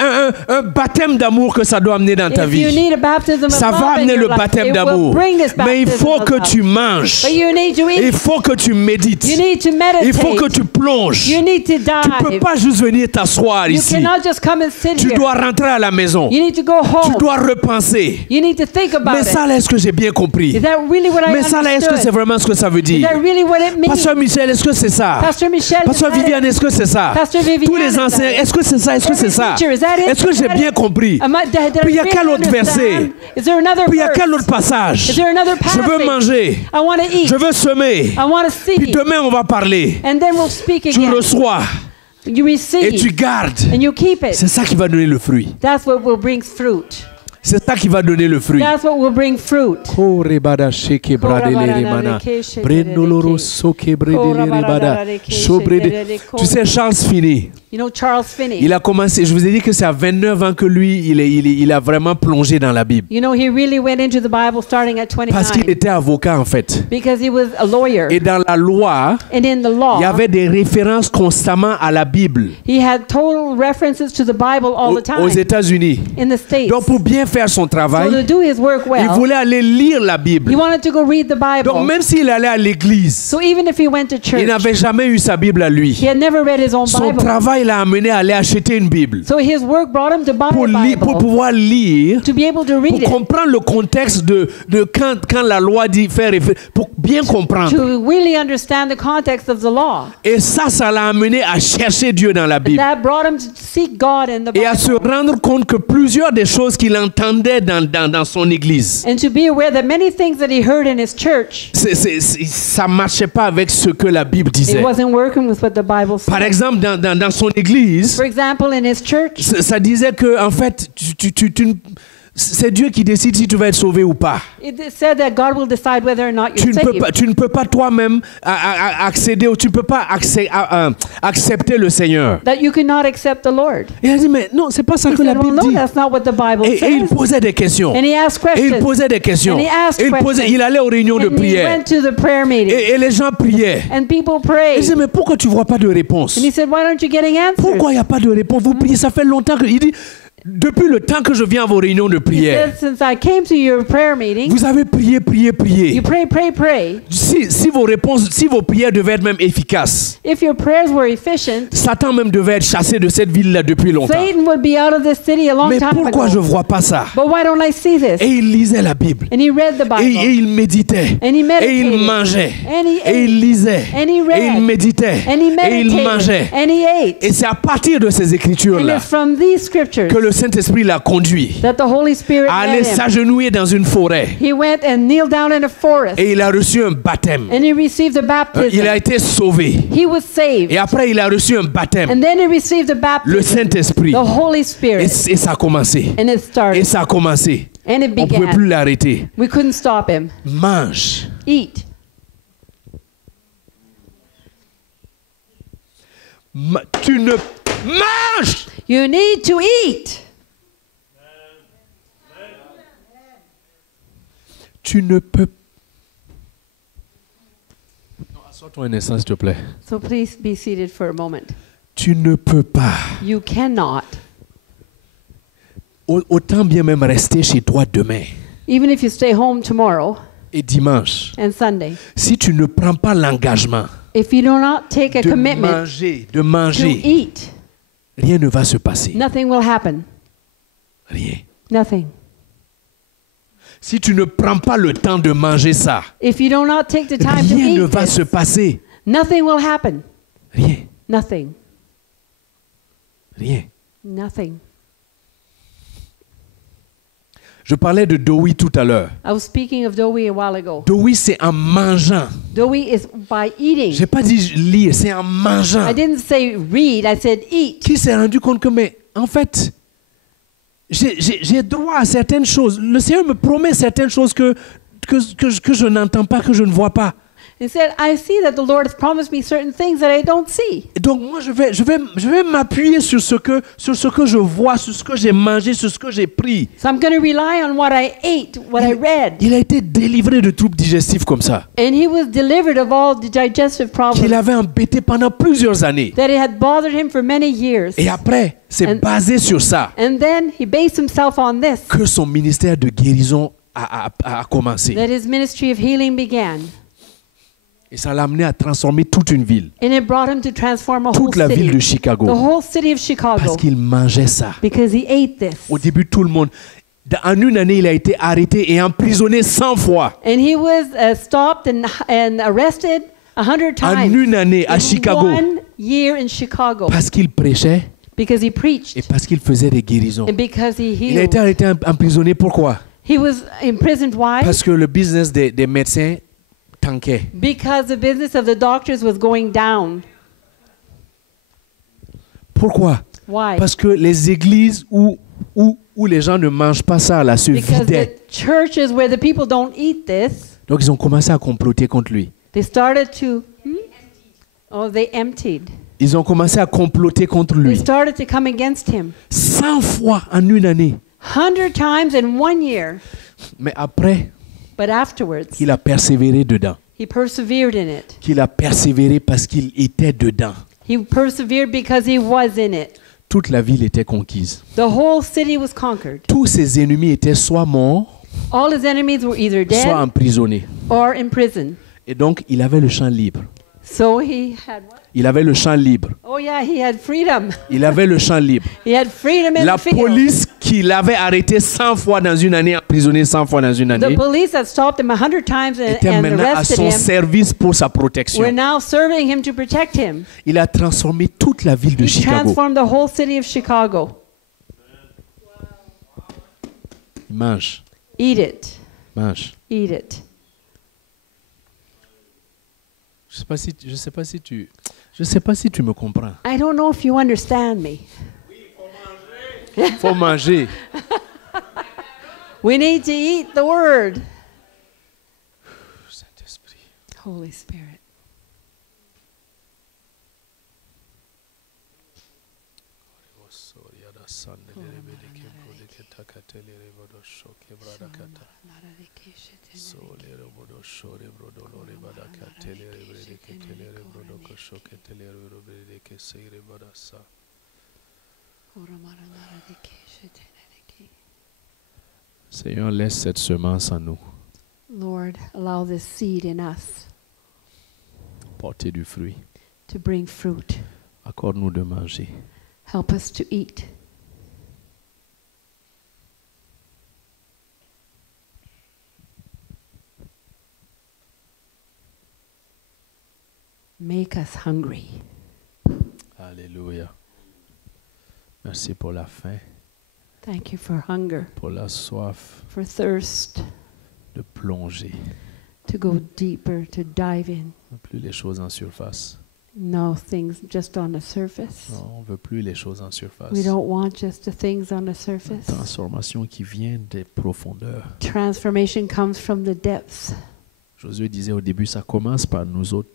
un baptême d'amour que ça doit amener dans ta If you vie, need a baptism of ça va love in amener your le life, baptême it will d'amour. bring this Mais il baptism faut of que love. tu manges. But you need to Il eat. faut que tu médites. You need to Il faut que meditate. tu plonges. You need to Tu ne peux dive. pas juste venir t'asseoir You ici. cannot just come and sit Tu here. dois rentrer à la maison. You need to go Tu home. dois repenser. You need to think about Mais it. ça, là, est-ce que j'ai bien compris? Is that really what I Mais ça, là, est-ce que c'est understood? vraiment ce que ça veut Is dire? that really what it means? Pasteur Michel, est-ce que c'est ça? Pastor Michel, Pasteur is that Viviane, it? est-ce que c'est ça? Pastor Viviane, Tous les is that enseignants, it? est-ce que c'est ça? Est-ce que c'est ça? Teacher, is that it? Est-ce que Is j'ai that bien it? compris? Did Puis il y a I quel really autre verset? understand? Is there another Puis il y a verse? quel autre passage? Is there another Je veux passage? manger. I want to eat. Je veux semer. I want to Puis see. demain, on va parler. And then we'll speak Tu again. reçois You et tu receive. gardes. And you keep it. C'est ça qui va donner le fruit. That's what will bring fruit. C'est ça qui va donner le fruit. That's what will bring fruit. Tu sais, Charles Finney, You know Charles Finney. il a commencé, je vous ai dit que c'est à 29 ans que lui, il a vraiment plongé dans la Bible. You know, he really went into the Bible starting at Parce qu'il 29 était avocat en fait. because he was a lawyer. Et dans la loi, And in the law, il y avait des références constamment à la Bible he had total references to the Bible all the aux time États-Unis. in the States. Donc pour bien faire son So to travail, do his work il well, voulait aller lire la Bible. he wanted to go read the Donc Bible. même s'il allait à l'église, So even if he went to il church, n'avait jamais eu sa Bible à lui. he had never read his own Son Bible. travail l'a amené à aller acheter une Bible So his work brought him to buy pour, a pour Bible pouvoir lire, to be able to pour read it, comprendre le contexte de quand la loi dit faire référence, pour bien comprendre. to really understand the context of the law. Et ça l'a amené à chercher Dieu dans la Bible That brought him to seek God in the et à se Bible. rendre compte que plusieurs des choses qu'il entendait dans son église, And to be aware that many things that he heard in his church, ça marchait pas avec ce que la Bible it disait. wasn't working with what the Bible Par said. exemple, dans son église, For example, in his church, ça disait que en fait, c'est Dieu qui décide si tu vas être sauvé ou pas. it said that God will decide whether or not Tu you're saved. ne peux pas toi-même accéder, tu ne peux pas accepter le Seigneur. That you cannot accept the Lord. Et il a dit, mais non, c'est pas ça He que la said, well, Bible no, dit. that's not what the Bible Et il says. posait des questions. And he asked Et il questions. posait des questions. And he asked Et questions. il allait aux réunions de And he prière. went to the prayer meeting. Et les gens priaient. And people Et il prayed. disait, mais pourquoi tu ne vois pas de réponse? And he said, why aren't you getting answers? Pourquoi il n'y a pas de réponse? Vous priez, ça fait longtemps que... Il dit, depuis le temps que je viens à vos réunions de He prière, said, since I came to your prayer meeting, vous avez prié. you pray. Si vos prières devaient être même efficaces, If your prayers were efficient, Satan même devait être chassé de cette ville-là depuis longtemps. Satan would be out of this city a long Mais time pourquoi je ago. ne vois pas ça? But why don't I see this? Et il lisait la Bible. And he read the Et Bible. il méditait. And he Et il meditated. mangeait. And he Et il ate. lisait. And he Et il read. méditait. And he Et il meditated. mangeait. And he ate. Et c'est à partir de ces And écritures-là it's from these scriptures que le Saint-Esprit l'a conduit that the Holy Spirit à aller led him. s'agenouiller dans une forêt. He went and kneeled down in a forest. Et il a reçu un baptême. And he received a Il baptism. a été sauvé. He was saved. Et après, il a reçu un baptême. And then he received a Le baptism. Saint-Esprit. The Holy Et Spirit. ça a commencé. And it Et started. ça a commencé. And it On ne pouvait plus began. l'arrêter. We couldn't stop him. Mange. Eat. Tu ne manges. You need to eat. Tu ne peux. Non, assois-toi un instant, s'il te plaît. So please be seated for a moment. Tu ne peux pas. You cannot, Autant bien même rester chez toi demain even if you stay home tomorrow et dimanche. and Sunday, Si tu ne prends pas l'engagement if you do not take a de commitment manger, to eat, rien ne va se passer. nothing will happen. Rien. Nothing. Si tu ne prends pas le temps de manger ça, If you do not take the time to rien ne eat va se this, passer. nothing will happen. Rien. Nothing. Rien. Nothing. Je parlais de Dowi tout à l'heure. I was speaking of Dowie a while ago. Dowi, c'est en mangeant. Dowie is by eating. Je n'ai pas dit lire, c'est en mangeant. I didn't say read, I said eat. Qui s'est rendu compte que, mais en fait, j'ai droit à certaines choses. Le Seigneur me promet certaines choses que je n'entends pas, que je ne vois pas. He said, I see that the Lord has promised me certain things that I don't see. Et donc moi, je vais m'appuyer sur ce que je vois, sur ce que j'ai mangé, sur ce que j'ai pris. So I'm going to rely on what I ate, what I read. Il a été délivré de troubles digestifs comme ça, And he was delivered of all the digestive qu'il problems avait embêté pendant plusieurs années. that it had bothered him for many years. Et après, c'est And- basé sur ça And then he based himself on this, que son ministère de guérison a commencé. that his ministry of healing began. Et ça l'a amené à transformer toute une ville, And it brought him to transform a whole toute la ville de city, the Chicago, whole city of parce Chicago, qu'il mangeait ça. because he ate this. Au début, tout le monde, en une année, il a été arrêté et emprisonné 100 fois. And he was stopped and arrested 100 En times une année à in Chicago, 1 year in Chicago, parce qu'il prêchait because he et preached parce qu'il faisait des guérisons. and because he Il a healed. été arrêté, emprisonné, pourquoi? He was imprisoned. Why? Parce que le business des médecins tanquait. Because the business of the doctors was going down. Pourquoi? Why? Parce que les églises où les gens ne mangent pas ça, là, se Because vidaient. the churches where the people don't eat this, Donc ils ont commencé à comploter contre lui. they started to, they emptied. Ils ont commencé à comploter contre They lui. started to come against him 100 fois en une année. 100 times in 1 year. Mais après, But afterwards, qu'il a persévéré dedans. he persevered in it. Qu'il a persévéré parce qu'il était dedans. He persevered because he was in it. Toute la ville était conquise. The whole city was conquered. Tous ses ennemis étaient soit morts, All his enemies were either soit dead emprisonnés. or in prison. Et donc, il avait le champ libre. So he had what? Il avait le champ libre. Oh yeah, he had freedom. Il avait le champ libre. He had freedom in La the field. police qui l'avait arrêté 100 fois dans une année, emprisonné 100 fois dans une The année, police that stopped him 100 times était and maintenant à arrested son him service pour sa were protection. now serving him to protect him. Il a transformé toute la ville de He Chicago. transformed the whole city of Chicago. Mange, Eat it. mange. Eat it. Je sais pas si tu me comprends. I don't know if you understand me. Faut manger. We need to eat the word. Saint-Esprit. Holy Spirit. Seigneur, laisse cette semence en nous Lord, allow this seed in us porter du fruit. to bring fruit. Accorde-nous de manger. Help us to eat. Make us hungry. Alléluia. Merci pour la faim, Thank you for hunger, pour la soif for thirst, de plonger. to go deeper, to dive in. On veut plus les choses en surface. No things just on the surface. Non, on veut plus les choses en surface. We don't want just the things on the Une surface. transformation qui vient des profondeurs. Transformation comes from the depths. Josué disait au début, ça commence par nous autres.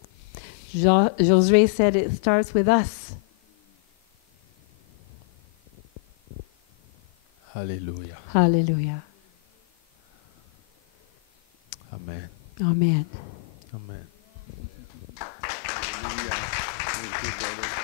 Josué said it starts with us. Alléluia. Hallelujah. Amen. Amen. Amen. Hallelujah. Thank you, brother.